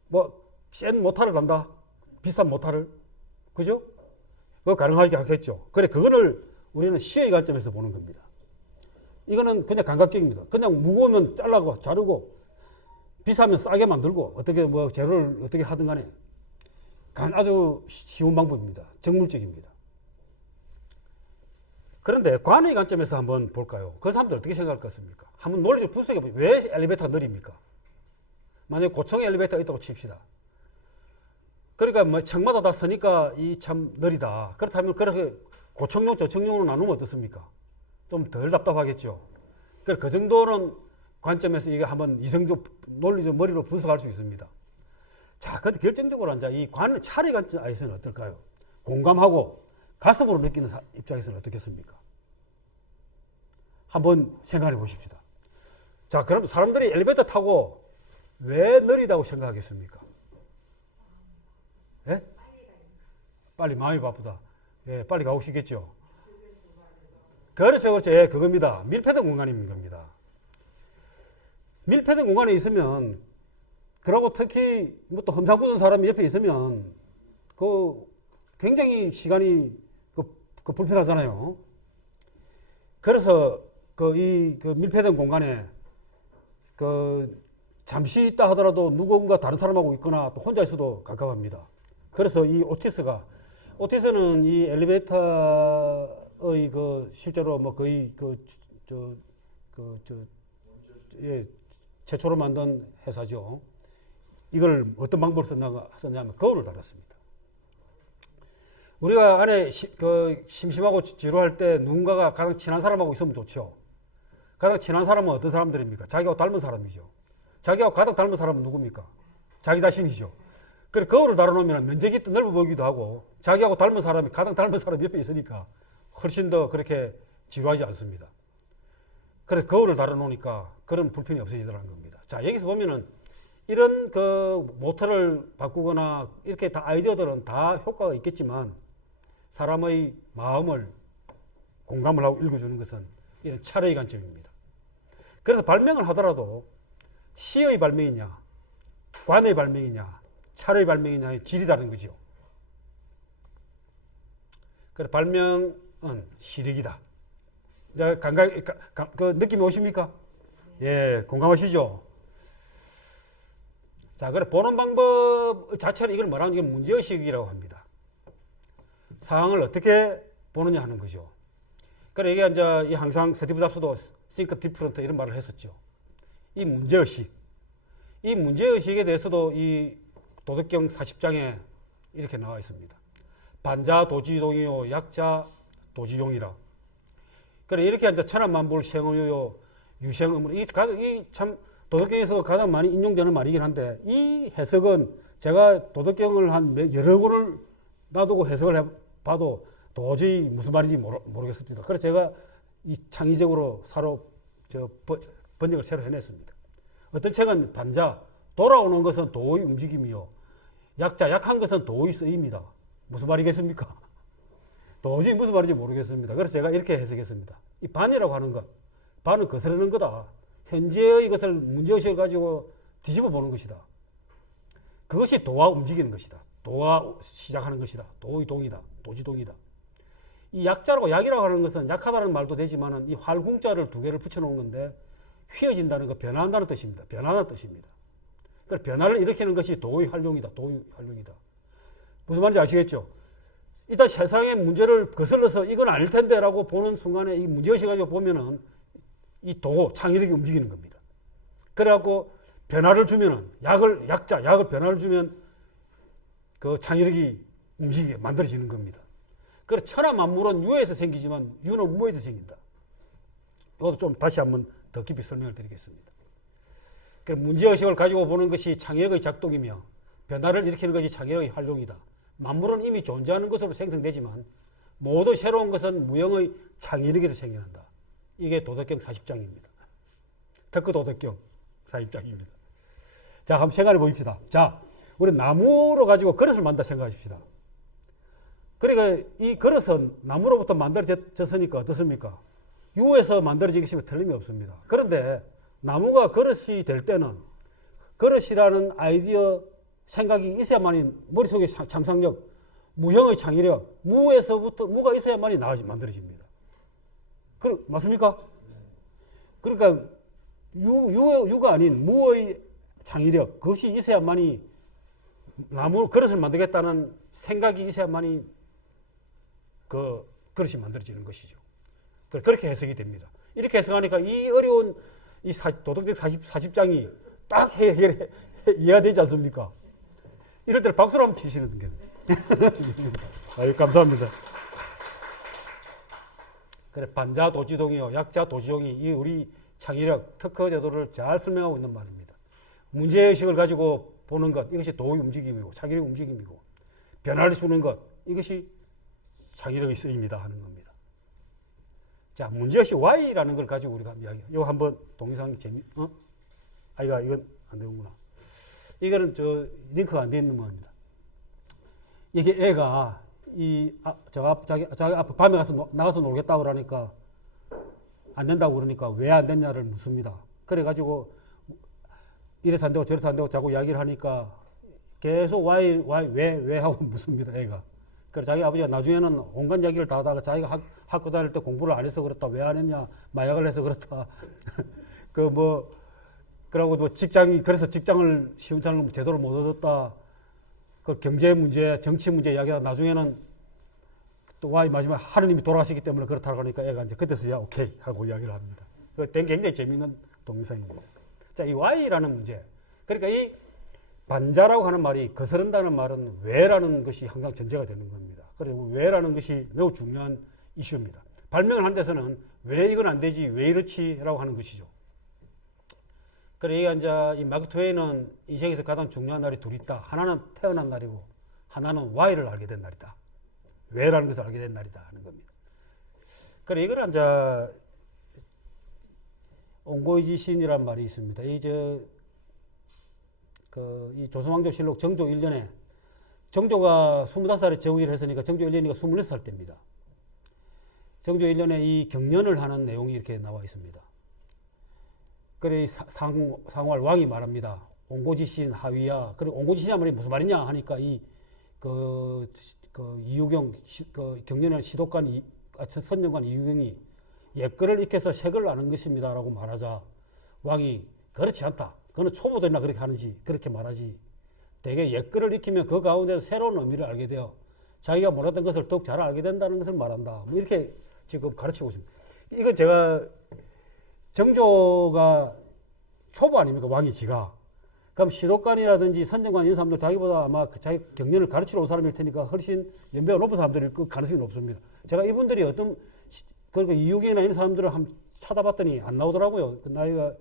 뭐 센 모터를 단다, 비싼 모터를, 그죠? 그거 가능하게 하겠죠. 그래 그거를 우리는 시의 관점에서 보는 겁니다. 이거는 그냥 감각적입니다. 그냥 무거우면 잘라고 자르고 비싸면 싸게 만들고 어떻게 뭐 재료를 어떻게 하든 간에 아주 쉬운 방법입니다. 정물적입니다. 그런데 관의 관점에서 한번 볼까요? 그 사람들 어떻게 생각할 것 같습니까? 한번 논리적으로 분석해 보죠. 왜 엘리베이터가 느립니까? 만약에 고층 엘리베이터가 있다고 칩시다. 그러니까 뭐 층마다 다 서니까 이 참 느리다. 그렇다면 그렇게 고층용 저층용으로 나누면 어떻습니까? 좀 덜 답답하겠죠. 그 정도는 관점에서 이거 한번 이성적 논리적 머리로 분석할 수 있습니다. 자, 근데 결정적으로 이제 이 찰의 관점에서는 어떨까요? 공감하고 가슴으로 느끼는 입장에서는 어떻겠습니까? 한번 생각해 보십시다. 자, 그럼 사람들이 엘리베이터 타고 왜 느리다고 생각하겠습니까? 예? 빨리 마음이 바쁘다. 예, 빨리 가고 싶겠죠. 그렇죠, 그렇죠. 예, 그겁니다. 밀폐된 공간인 겁니다. 밀폐된 공간에 있으면, 그러고 특히 뭐 또 험상궂은 사람이 옆에 있으면, 굉장히 시간이 불편하잖아요. 그래서 이 밀폐된 공간에 잠시 있다 하더라도 누군가 다른 사람하고 있거나 또 혼자 있어도 가깝합니다. 그래서 이 오티스는 이 엘리베이터의 실제로 뭐 거의 최초로 만든 회사죠. 이걸 어떤 방법을 썼냐면 거울을 달았습니다. 우리가 안에 심심하고 지루할 때 누군가가 가장 친한 사람하고 있으면 좋죠. 가장 친한 사람은 어떤 사람들입니까? 자기하고 닮은 사람이죠. 자기하고 가장 닮은 사람은 누굽니까? 자기 자신이죠. 그래 거울을 달아놓으면 면적이 넓어 보이기도 하고 자기하고 닮은 사람이 가장 닮은 사람이 옆에 있으니까 훨씬 더 그렇게 지루하지 않습니다. 그래서 거울을 달아놓으니까 그런 불편이 없어지더라는 겁니다. 자, 여기서 보면은 이런 모터를 바꾸거나 이렇게 다 아이디어들은 다 효과가 있겠지만 사람의 마음을 공감을 하고 읽어주는 것은 이런 찰의 관점입니다. 그래서 발명을 하더라도 시의 발명이냐, 관의 발명이냐, 찰의 발명이냐의 질이 다른 거죠. 그래서 발명은 시력이다. 그 느낌이 오십니까? 예, 공감하시죠? 자, 그래 보는 방법 자체는 이걸 뭐라고 하면 문제의식이라고 합니다. 상황을 어떻게 보느냐 하는 거죠. 그래 이게 이제 이 항상 스티브 잡스도 think different 이런 말을 했었죠. 이 문제의식, 이 문제의식에 대해서도 이 도덕경 40장에 이렇게 나와 있습니다. 반자 도지동이요 약자 도지용이라. 그래 이렇게 이제 천하만볼 생의요 유생의물 이 참 도덕경에서 가장 많이 인용되는 말이긴 한데 이 해석은 제가 도덕경을 한 여러 권을 놔두고 해석을 해봐도 도저히 무슨 말인지 모르겠습니다. 그래서 제가 이 창의적으로 번역을 새로 해냈습니다. 어떤 책은 반자 돌아오는 것은 도의 움직임이요 약자 약한 것은 도의 쓰임이다. 무슨 말이겠습니까? 도저히 무슨 말인지 모르겠습니다. 그래서 제가 이렇게 해석했습니다. 이 반이라고 하는 것, 반은 거스르는 거다. 현재의 것을 문제의식을 가지고 뒤집어 보는 것이다. 그것이 도와 움직이는 것이다. 도와 시작하는 것이다. 도의 동이다. 도지동이다. 이 약자라고 약이라고 하는 것은 약하다는 말도 되지만 이 활궁자를 두 개를 붙여놓은 건데 휘어진다는 거 변화한다는 뜻입니다. 변화하는 뜻입니다. 그래서 변화를 일으키는 것이 도의 활용이다. 도의 활용이다. 무슨 말인지 아시겠죠? 일단 세상의 문제를 거슬러서 이건 아닐 텐데 라고 보는 순간에 이 문제의식 가지고 보면은 이 도, 창의력이 움직이는 겁니다. 그래갖고 변화를 주면은 약을 변화를 주면 그 창의력이 움직이게 만들어지는 겁니다. 그래서 천하 만물은 유에서 생기지만 유는 무에서 생긴다. 이것도 좀 다시 한번 더 깊이 설명을 드리겠습니다. 문제의식을 가지고 보는 것이 창의력의 작동이며 변화를 일으키는 것이 창의력의 활용이다. 만물은 이미 존재하는 것으로 생성되지만 모두 새로운 것은 무형의 창의력에서 생겨난다. 이게 도덕경 40장입니다. 특허 도덕경 40장입니다. 자, 한번 생각해 봅시다. 자, 우리 나무로 가지고 그릇을 만든다 생각하십시다. 그러니까 이 그릇은 나무로부터 만들어졌으니까 어떻습니까? 유에서 만들어진 것이면 틀림이 없습니다. 그런데 나무가 그릇이 될 때는 그릇이라는 아이디어 생각이 있어야만이 머릿속에 상상력, 무형의 창의력, 무가 있어야만이 만들어집니다. 맞습니까? 그러니까 유가 아닌 무의 창의력, 그것이 있어야만이 나무 그릇을 만들겠다는 생각이 있어야만이 그 그릇이 만들어지는 것이죠. 그렇게 해석이 됩니다. 이렇게 해석하니까 이 어려운 이 도덕경 40장이 딱 이해가 되지 않습니까? 이럴 때는 박수를 한번 치시는 게. 아유, 감사합니다. 그래, 반자 도지동이요, 약자 도지용이 이 우리 창의력, 특허 제도를 잘 설명하고 있는 말입니다. 문제의식을 가지고 보는 것, 이것이 도의 움직임이고, 창의력의 움직임이고, 변화를 주는 것, 이것이 창의력의 쓰임이다 하는 겁니다. 자, 문제의식 Y라는 걸 가지고 우리가 이야기. 이거 한번 동영상 이건 안 되는구나. 이거는 링크가 안 돼 있는 겁니다. 이게 애가 자기 앞에 밤에 나가서 놀겠다고 그러니까 안 된다고 그러니까 왜 안 됐냐를 묻습니다. 그래가지고 이래서 안 되고 저래서 안 되고 자꾸 이야기를 하니까 계속 왜 하고 묻습니다, 애가. 그래서 자기 아버지가 나중에는 온갖 이야기를 다 하다가 자기가 학교 다닐 때 공부를 안 해서 그렇다, 왜 안 했냐, 마약을 해서 그렇다. 그러고 그래서 직장을 시험장을 제대로 못 얻었다. 그 경제 문제, 정치 문제 이야기하다 나중에는 또 마지막에 하느님이 돌아가시기 때문에 그렇다고 하니까 애가 이제 그때서야 오케이 하고 이야기를 합니다. 굉장히 재미있는 동영상입니다. 자, 이 Y라는 문제. 그러니까 이 반자라고 하는 말이 거스른다는 말은 왜라는 것이 항상 전제가 되는 겁니다. 그리고 왜라는 것이 매우 중요한 이슈입니다. 발명을 한 데서는 왜 이건 안 되지, 왜 이렇지라고 하는 것이죠. 그래, 이 마크 트웨이는 인생에서 가장 중요한 날이 둘 있다. 하나는 태어난 날이고, 하나는 Y를 알게 된 날이다. 왜라는 것을 알게 된 날이다 하는 겁니다. 그래, 이걸 옹고이지신이란 말이 있습니다. 이 조선왕조실록 정조 1년에 정조가 25살에 즉위를 했으니까 정조 1년이니까 26살 때입니다. 정조 1년에 이 경연을 하는 내용이 이렇게 나와 있습니다. 그래, 상활 왕이 말합니다. 옹고지신 하위야. 그리고 옹고지신이란 말이 무슨 말이냐 하니까 이유경 경연의 시독관 선정관 이유경이 옛글을 익혀서 새글을 아는 것입니다 라고 말하자 왕이 그렇지 않다. 그거는 초보들이나 그렇게 하는지 그렇게 말하지. 대개 옛글을 익히면 그 가운데서 새로운 의미를 알게 되어 자기가 몰랐던 것을 더욱 잘 알게 된다는 것을 말한다. 뭐 이렇게 지금 가르치고 있습니다. 이건 제가 정조가 초보 아닙니까? 왕이 지가. 그럼 시독관이라든지 선정관 이런 사람들 자기보다 아마 자기 경륜을 가르치러 온 사람일 테니까 훨씬 연배가 높은 사람들일 가능성이 높습니다. 제가 이분들이 어떤 그러니까 이육이나 이런 사람들을 한번 찾아봤더니 안 나오더라고요. 그 나이가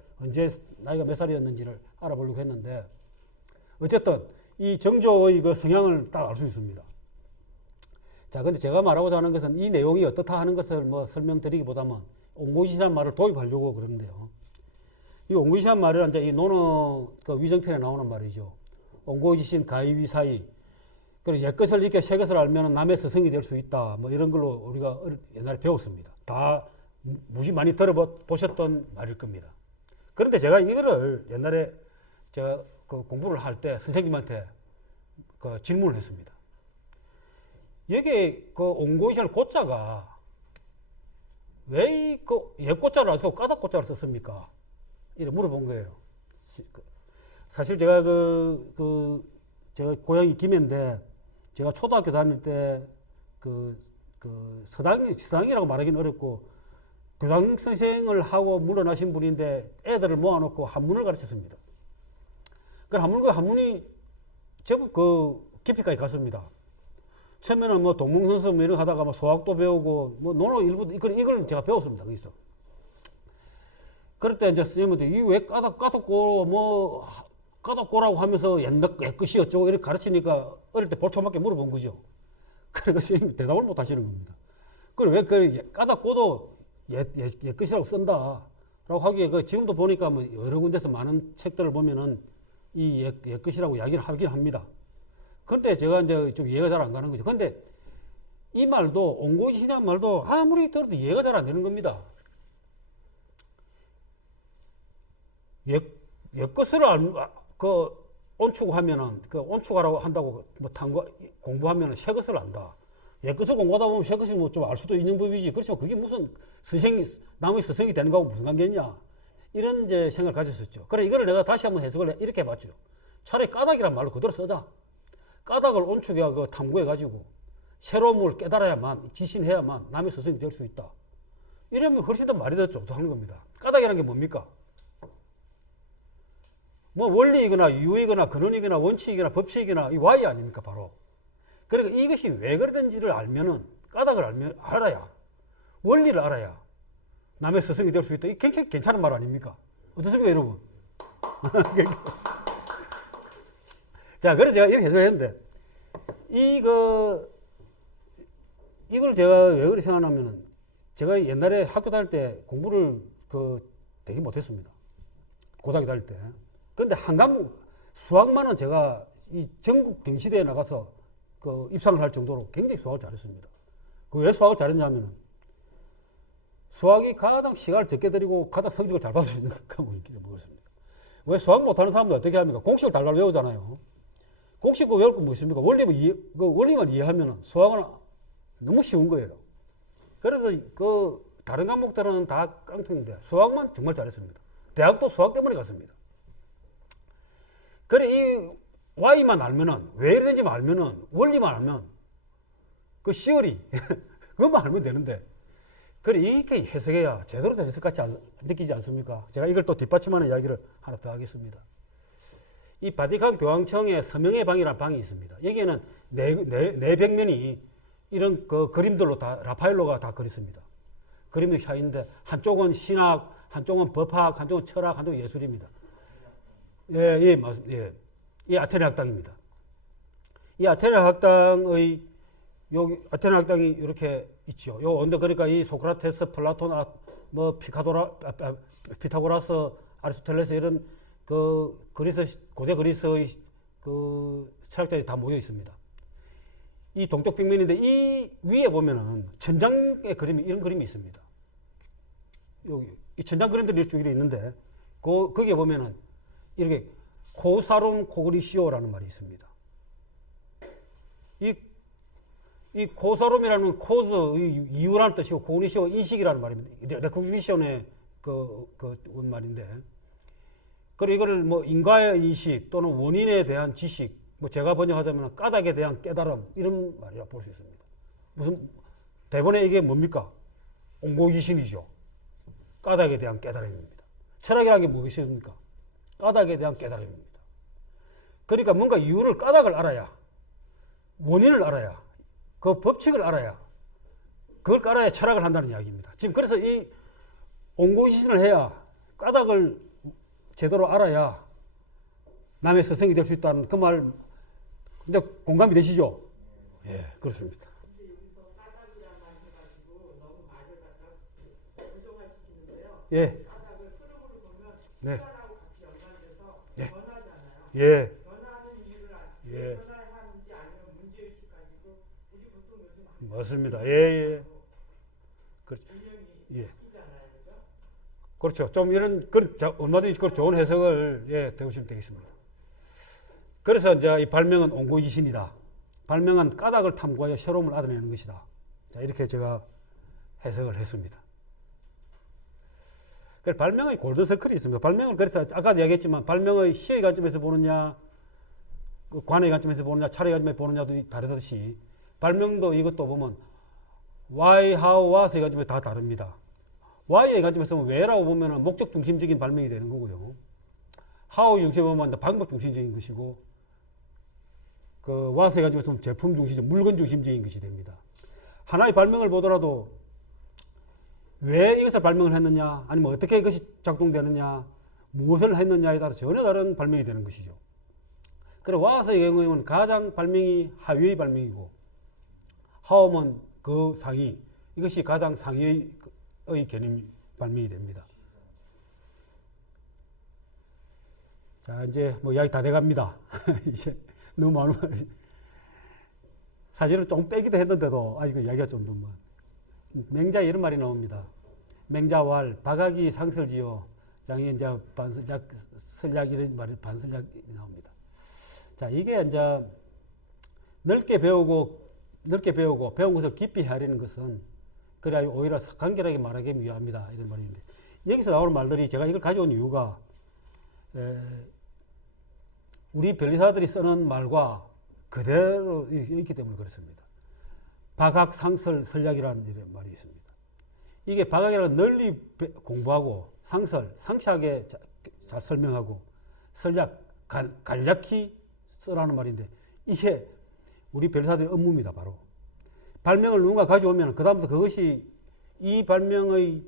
몇 살이었는지를 알아보려고 했는데 어쨌든 이 정조의 그 성향을 딱 알 수 있습니다. 자, 근데 제가 말하고자 하는 것은 이 내용이 어떻다 하는 것을 뭐 설명드리기보다는 옹고짓이라는 말을 도입하려고 그러는데요. 이 옹고짓이라는 말을 이제 이 논어 그 위정편에 나오는 말이죠. 옹고짓인 가위위사이. 그리고 옛것을 익혀 새것을 알면 남의 스승이 될 수 있다. 뭐 이런 걸로 우리가 옛날에 배웠습니다. 다 무지 많이 들어보셨던 말일 겁니다. 그런데 제가 이거를 옛날에 제가 그 공부를 할 때 선생님한테 그 질문을 했습니다. 여기 그 옹고이시라는 고자가 왜 그 옛고자를 안 쓰고 까닭고자를 썼습니까? 이렇게 물어본 거예요. 사실 제가 제가 고향이 김해인데 제가 초등학교 다닐 때 서당이라고 말하기는 어렵고 교장 선생을 하고 물러나신 분인데 애들을 모아놓고 한문을 가르쳤습니다. 그 한문이 제법 깊이까지 갔습니다. 처음에는 뭐 동문선수 뭐 이런 거 하다가 뭐 소학도 배우고 뭐 논어 일부도 이걸 제가 배웠습니다. 거기서. 그럴 때 이제 선생님한테 이 왜 까닭고 뭐 까닭고라고 하면서 옛날 것이 어쩌고 이렇게 가르치니까 어릴 때 볼초맞게 물어본 거죠. 그래서 선생님이 대답을 못 하시는 겁니다. 그걸 왜 까닭고도 옛것이라고 쓴다. 라고 하기에 지금도 보니까 뭐 여러 군데서 많은 책들을 보면은 이 옛것이라고 이야기를 하긴 합니다. 그런데 제가 이제 좀 이해가 잘 안 가는 거죠. 근데 이 말도, 옹고짓이라는 말도 아무리 들어도 이해가 잘 안 되는 겁니다. 옛것을 온축하면은, 온축하라고 한다고 공부하면은 새 것을 안다. 옛것을 공부하다 보면 새 것을 뭐 좀 알 수도 있는 법이지. 그렇지만 그게 무슨 남의 스승이 되는 거하고 무슨 관계냐. 이런 이제 생각을 가졌었죠. 그래, 이거를 내가 다시 한번 해석을 이렇게 해봤죠. 차라리 까닭이란 말로 그대로 쓰자. 까닭을 온축해 탐구해가지고 새로운 걸 깨달아야만, 지신해야만 남의 스승이 될 수 있다. 이러면 훨씬 더 말이 더 좋다는 겁니다. 까닭이라는 게 뭡니까? 뭐 원리이거나 유의거나 근원이거나 원칙이거나 법칙이거나 이 Y 아닙니까, 바로. 그러니까 이것이 왜 그러든지를 알면은, 까닭을 알아야, 원리를 알아야 남의 스승이 될 수 있다. 이게 굉장히 괜찮은 말 아닙니까? 어떻습니까, 여러분? 자, 그래서 제가 이렇게 해석을 했는데, 이걸 제가 왜 그렇게 생각하냐면은, 제가 옛날에 학교 다닐 때 공부를 되게 못했습니다. 고등학교 다닐 때. 근데 한 과목, 수학만은 제가 이 전국 경시대에 나가서 입상을 할 정도로 굉장히 수학을 잘했습니다. 왜 수학을 잘했냐면은, 수학이 가장 시간을 적게 들이고 가장 성적을 잘 받을 수 있는 과목이기 때문에. 왜 수학 못하는 사람들 어떻게 합니까? 공식을 달달 외우잖아요. 공식 외울 건 무엇입니까? 원리만 이해하면 수학은 너무 쉬운 거예요. 그래서 다른 과목들은 다 깡통인데 수학만 정말 잘했습니다. 대학도 수학 때문에 갔습니다. 그래, 이 Y만 알면은, 왜 이러는지 알면은, 원리만 알면, 시어리, 그것만 알면 되는데, 그래, 이렇게 해석해야 제대로 된 해석같이 느끼지 않습니까? 제가 이걸 또 뒷받침하는 이야기를 하나 더 하겠습니다. 이 바티칸 교황청에 서명의 방이라는 방이 있습니다. 여기에는 네 벽면이 이런 그림들로 라파엘로가 다 그렸습니다. 그림이 차 있는데, 한쪽은 신학, 한쪽은 법학, 한쪽은 철학, 한쪽은 예술입니다. 예, 맞습니다. 예. 이 아테네 학당입니다. 이 아테네 학당의, 아테네 학당이 이렇게 있죠. 언제 그러니까 이 소크라테스, 플라톤, 피타고라스, 아리스토텔레스 이런 고대 그리스의 철학자들이 다 모여 있습니다. 이 동쪽 벽면인데 이 위에 보면은 천장의 그림이, 이런 그림이 있습니다. 여기, 이 천장 그림들이 이렇게 있는데, 거기에 보면은 이렇게 코사룸 코그니시오라는 말이 있습니다. 이 코사룸이라는 코즈, 이유라는 뜻이고, 코그니시오 인식이라는 말입니다. 레코그니션의 원말인데, 그리고 이거를 뭐 인과의 인식 또는 원인에 대한 지식, 뭐 제가 번역하자면 까닭에 대한 깨달음 이런 말이라 볼 수 있습니다. 무슨 대본에 이게 뭡니까? 옹고기신이죠. 까닭에 대한 깨달음입니다. 철학이라는 게 무엇입니까? 까닭에 대한 깨달음입니다. 그러니까 뭔가 이유를 까닭을 알아야 원인을 알아야 그 법칙을 알아야 그걸 알아야 철학을 한다는 이야기입니다. 지금 그래서 이 옹고기신을 해야 까닭을 제대로 알아야 남의 스승이 될 수 있다는 그 말, 근데 공감이 되시죠? 예, 그렇습니다. 근데 여기서 까닭이란 말 해가지고 너무 말을 갖다 부정화시키는데요. 예. 까닭을 흐름으로 보면 네. 시간하고 같이 연관돼서 예. 변하잖아요. 예. 변화하는 이유를 예. 변화를 하는지 아니면 문제의식 가지고 우리 보통 요즘 맞습니다. 예, 예. 분명히 예. 바뀌잖아요. 그죠? 그렇죠. 좀 이런, 얼마든지 그 좋은 해석을, 예, 배우시면 되겠습니다. 그래서 이제 이 발명은 옹고이신이다. 발명은 까닭을 탐구하여 새로움을 얻어내는 것이다. 자, 이렇게 제가 해석을 했습니다. 그 발명의 골든서클이 있습니다. 발명을 그래서 아까도 이야기했지만 발명의 시의 관점에서 보느냐, 그 관의 관점에서 보느냐, 차례의 관점에서 보느냐도 다르듯이 발명도 이것도 보면 why, how, what의 관점에 다 다릅니다. why의 관점에서 보면 왜라고 보면 목적 중심적인 발명이 되는 거고요. how 중심에 보면 방법 중심적인 것이고 그 what의 관점에서 보면 제품 중심적, 물건 중심적인 것이 됩니다. 하나의 발명을 보더라도 왜 이것을 발명을 했느냐, 아니면 어떻게 이것이 작동되느냐, 무엇을 했느냐에 따라 전혀 다른 발명이 되는 것이죠. 그래 what의 경우에는 가장 발명이 하위의 발명이고 how는 그 상위, 이것이 가장 상위의 개념 발명이 됩니다. 자, 이제 뭐 이야기 다 돼갑니다. 이제 너무 많은 사실은 조금 빼기도 했는데도 아직 이야기가 좀 더 뭐. 맹자에 이런 말이 나옵니다. 맹자왈 박학이 상설지요 장인자 반설약 설약 이런 말이 반설약이 나옵니다. 자, 이게 이제 넓게 배우고 배운 것을 깊이 헤아리는 것은 그래야 오히려 간결하게 말하기 위함이다 이런 말인데 여기서 나오는 말들이 제가 이걸 가져온 이유가 우리 변리사들이 쓰는 말과 그대로 있기 때문에 그렇습니다. 박학, 상설, 설약이라는 이런 말이 있습니다. 이게 박학이라는 널리 공부하고 상설, 상세하게 잘 설명하고 설약, 간략히 쓰라는 말인데 이게 우리 변리사들의 업무입니다. 바로 발명을 누군가 가져오면 그 다음부터 그것이 이 발명의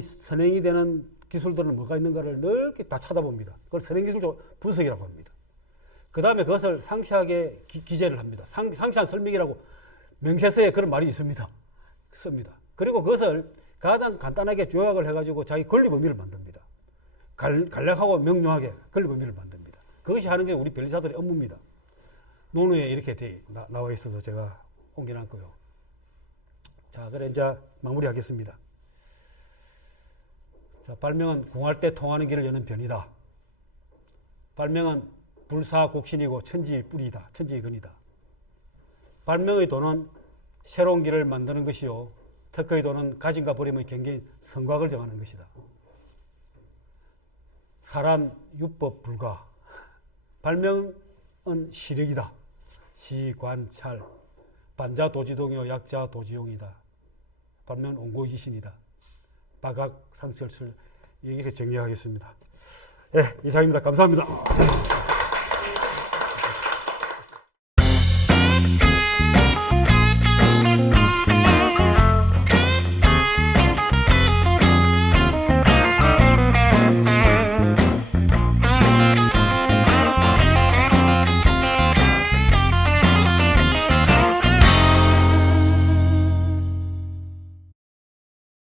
선행이 되는 기술들은 뭐가 있는가를 넓게 다 찾아봅니다. 그걸 선행기술 분석이라고 합니다. 그 다음에 그것을 상세하게 기재를 합니다. 상세한 설명이라고 명세서에 그런 말이 있습니다. 씁니다. 그리고 그것을 가장 간단하게 요약을 해가지고 자기 권리 범위를 만듭니다. 간략하고 명료하게 권리 범위를 만듭니다. 그것이 하는 게 우리 변리사들의 업무입니다. 논어에 이렇게 나와 있어서 제가 옮겨놨고요. 자, 그래 이제 마무리하겠습니다. 자, 발명은 궁할 때 통하는 길을 여는 변이다. 발명은 불사곡신이고 천지의 뿌리이다. 천지의 근이다. 발명의 도는 새로운 길을 만드는 것이요 특허의 도는 가짐과 버림의 경계인 성곽을 정하는 것이다. 사람 유법 불가. 발명은 시력이다. 시관찰. 반자 도지동이요 약자 도지용이다. 발명은 옹고지신이다. 박학 상설술 이렇게 정리하겠습니다. 예, 이상입니다. 감사합니다.